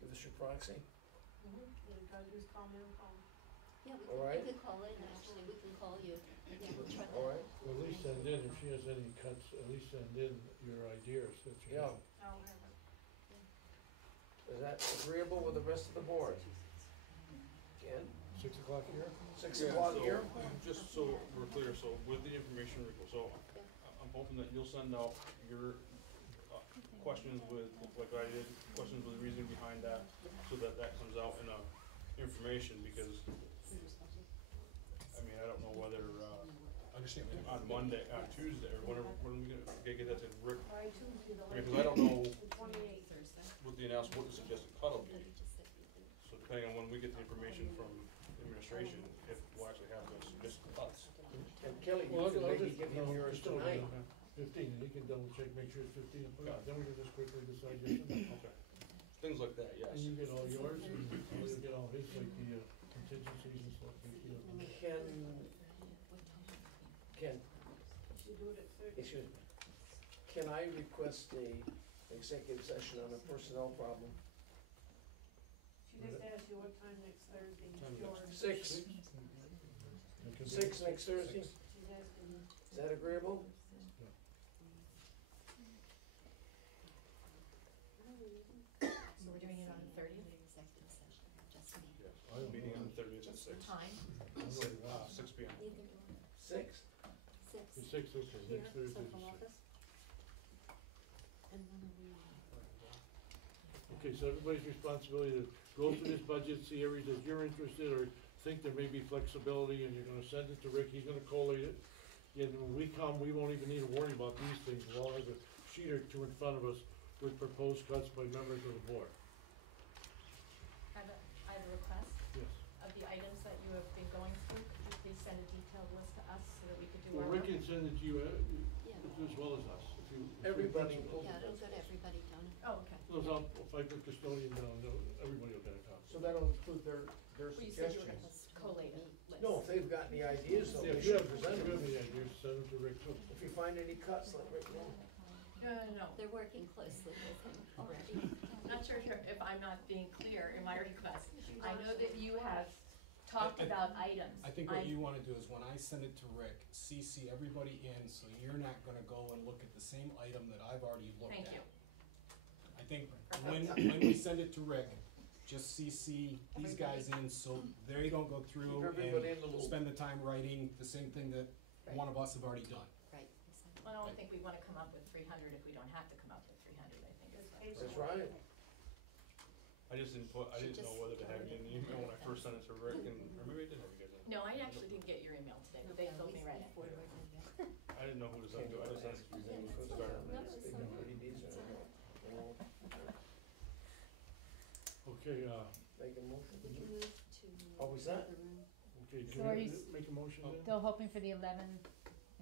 Give us your proxy. All you gotta do is call me on the phone. Yeah, All right. we could call in, actually, we can call you. Yeah, we'll try that. All right, Well, at least send in, if she has any cuts, at least send in your ideas that you yeah, have. I'll have it. is that agreeable with the rest of the board? Ken, 6 o'clock here? 6 Yeah, o'clock so, here? Just so we're clear, so with the information, Rico, so I'm hoping that you'll send out your questions with, like I did, questions with the reasoning behind that, so that that comes out in information, because, I mean, I don't know whether, Understand. on Monday, on Tuesday, or whenever, when we gonna get that to Rick, By Tuesday, the because I don't know the 28th. what the announcement, what the suggested cut will be. So depending on when we get the information from administration, if we'll actually have those suggested cuts. And Kelly, you Well, can I'll maybe just, give him yours still tonight. 15, and he can double check, make sure it's 15, and put it out, then we can just quickly decide yes or no. Okay. Things like that, yes. And you get all yours, and he'll get all his, like the contingencies and stuff, like, you know. Ken, Should do it at 30. excuse me, can I request a executive session on a personnel problem? She just asked you what time next Thursday, Time yours. next- 6, It can be- 6 next Thursday, is She's asking you. that agreeable? So we're doing it on the 30th? Executive session, just me. Yes, I'm meeting on the 30th at 6. Time? 6 p.m. Neither do I. 6? Six. The 6th, okay, Here, next Thursday, central the 6th. office. And when are we? Okay, so everybody's responsibility to go through this budget, see areas that you're interested, or think there may be flexibility, and you're gonna send it to Rick, he's gonna collate it. And when we come, we won't even need to worry about these things, we'll all have a sheet or two in front of us with proposed cuts by members of the board. I have a request. Yes. Of the items that you have been going through, could you please send a detailed list to us so that we could do our Well, work? Rick can send it to you, Yeah. as well as us, if you. Everybody. Yeah, it'll go to everybody, Donna. Oh, okay. Those, if I put custodian down, everybody will get a copy. So that'll include their Well, you said you were suggestions. gonna collate a list. No, if they've got any ideas, though, Yeah, they if you should have, present if you have them. any ideas, send them to Rick too. If you find any cuts, let Rick know. No. They're working closely with him already. I'm not sure if I'm not being clear in my request. I know that you have talked about items. I think what you wanna do is when I send it to Rick, CC everybody in, so you're not gonna go and look at the same item that I've already looked at. Thank you. I think when we send it to Rick, just CC these guys in, so they don't go through Keep everybody in the and loop. spend the time writing the same thing that Right. one of us have already done. Right, exactly. Well, I don't think we wanna come up with 300 if we don't have to come up with 300, I think is what. That's right. I just didn't put, I didn't know whether to have you in the email when I first sent it to Rick, and, or maybe I did have you guys in. No, I actually didn't get your email today, but they told me right after. I didn't know who to send to, I just sent it to you. Because Sorry. No, it's they've been pretty decent. Okay, Make a motion. We can move to Are we set? the room. okay, So can are we you s- make a motion then? Still hoping for the 11th,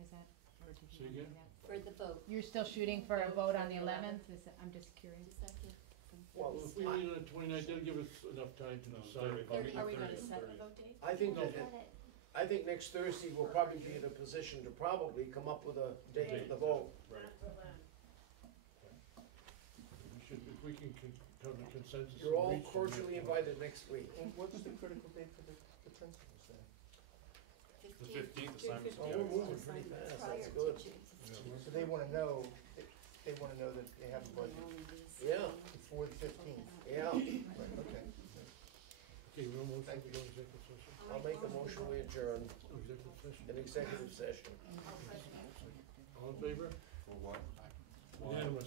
is that, or did Say you wanna again? do that? For the vote. You're still shooting for a vote on the 11th, is that, I'm just curious. Does that give from Well, if we 36? leave it at 29th, that'll give us enough time to No, decide. 30. Are we gonna 30th, set the 30th. vote date? I think No. that, I think next Thursday we'll probably be in a position to probably come up with a date for the vote. Right. Until then. We should, if we can come to consensus. You're all and reach some cordially point. invited next week. And what's the critical date for the principals then? The 15th assignments. Oh, we're moving pretty fast, Prior that's to good. June. So they wanna know, they wanna know that they have a budget Yeah, before the 15th. yeah. Right, okay. Okay, we'll motion to go executive session. I'll make a motion, we adjourn Oh, executive session. an executive session. All in favor? For what? Unanimous.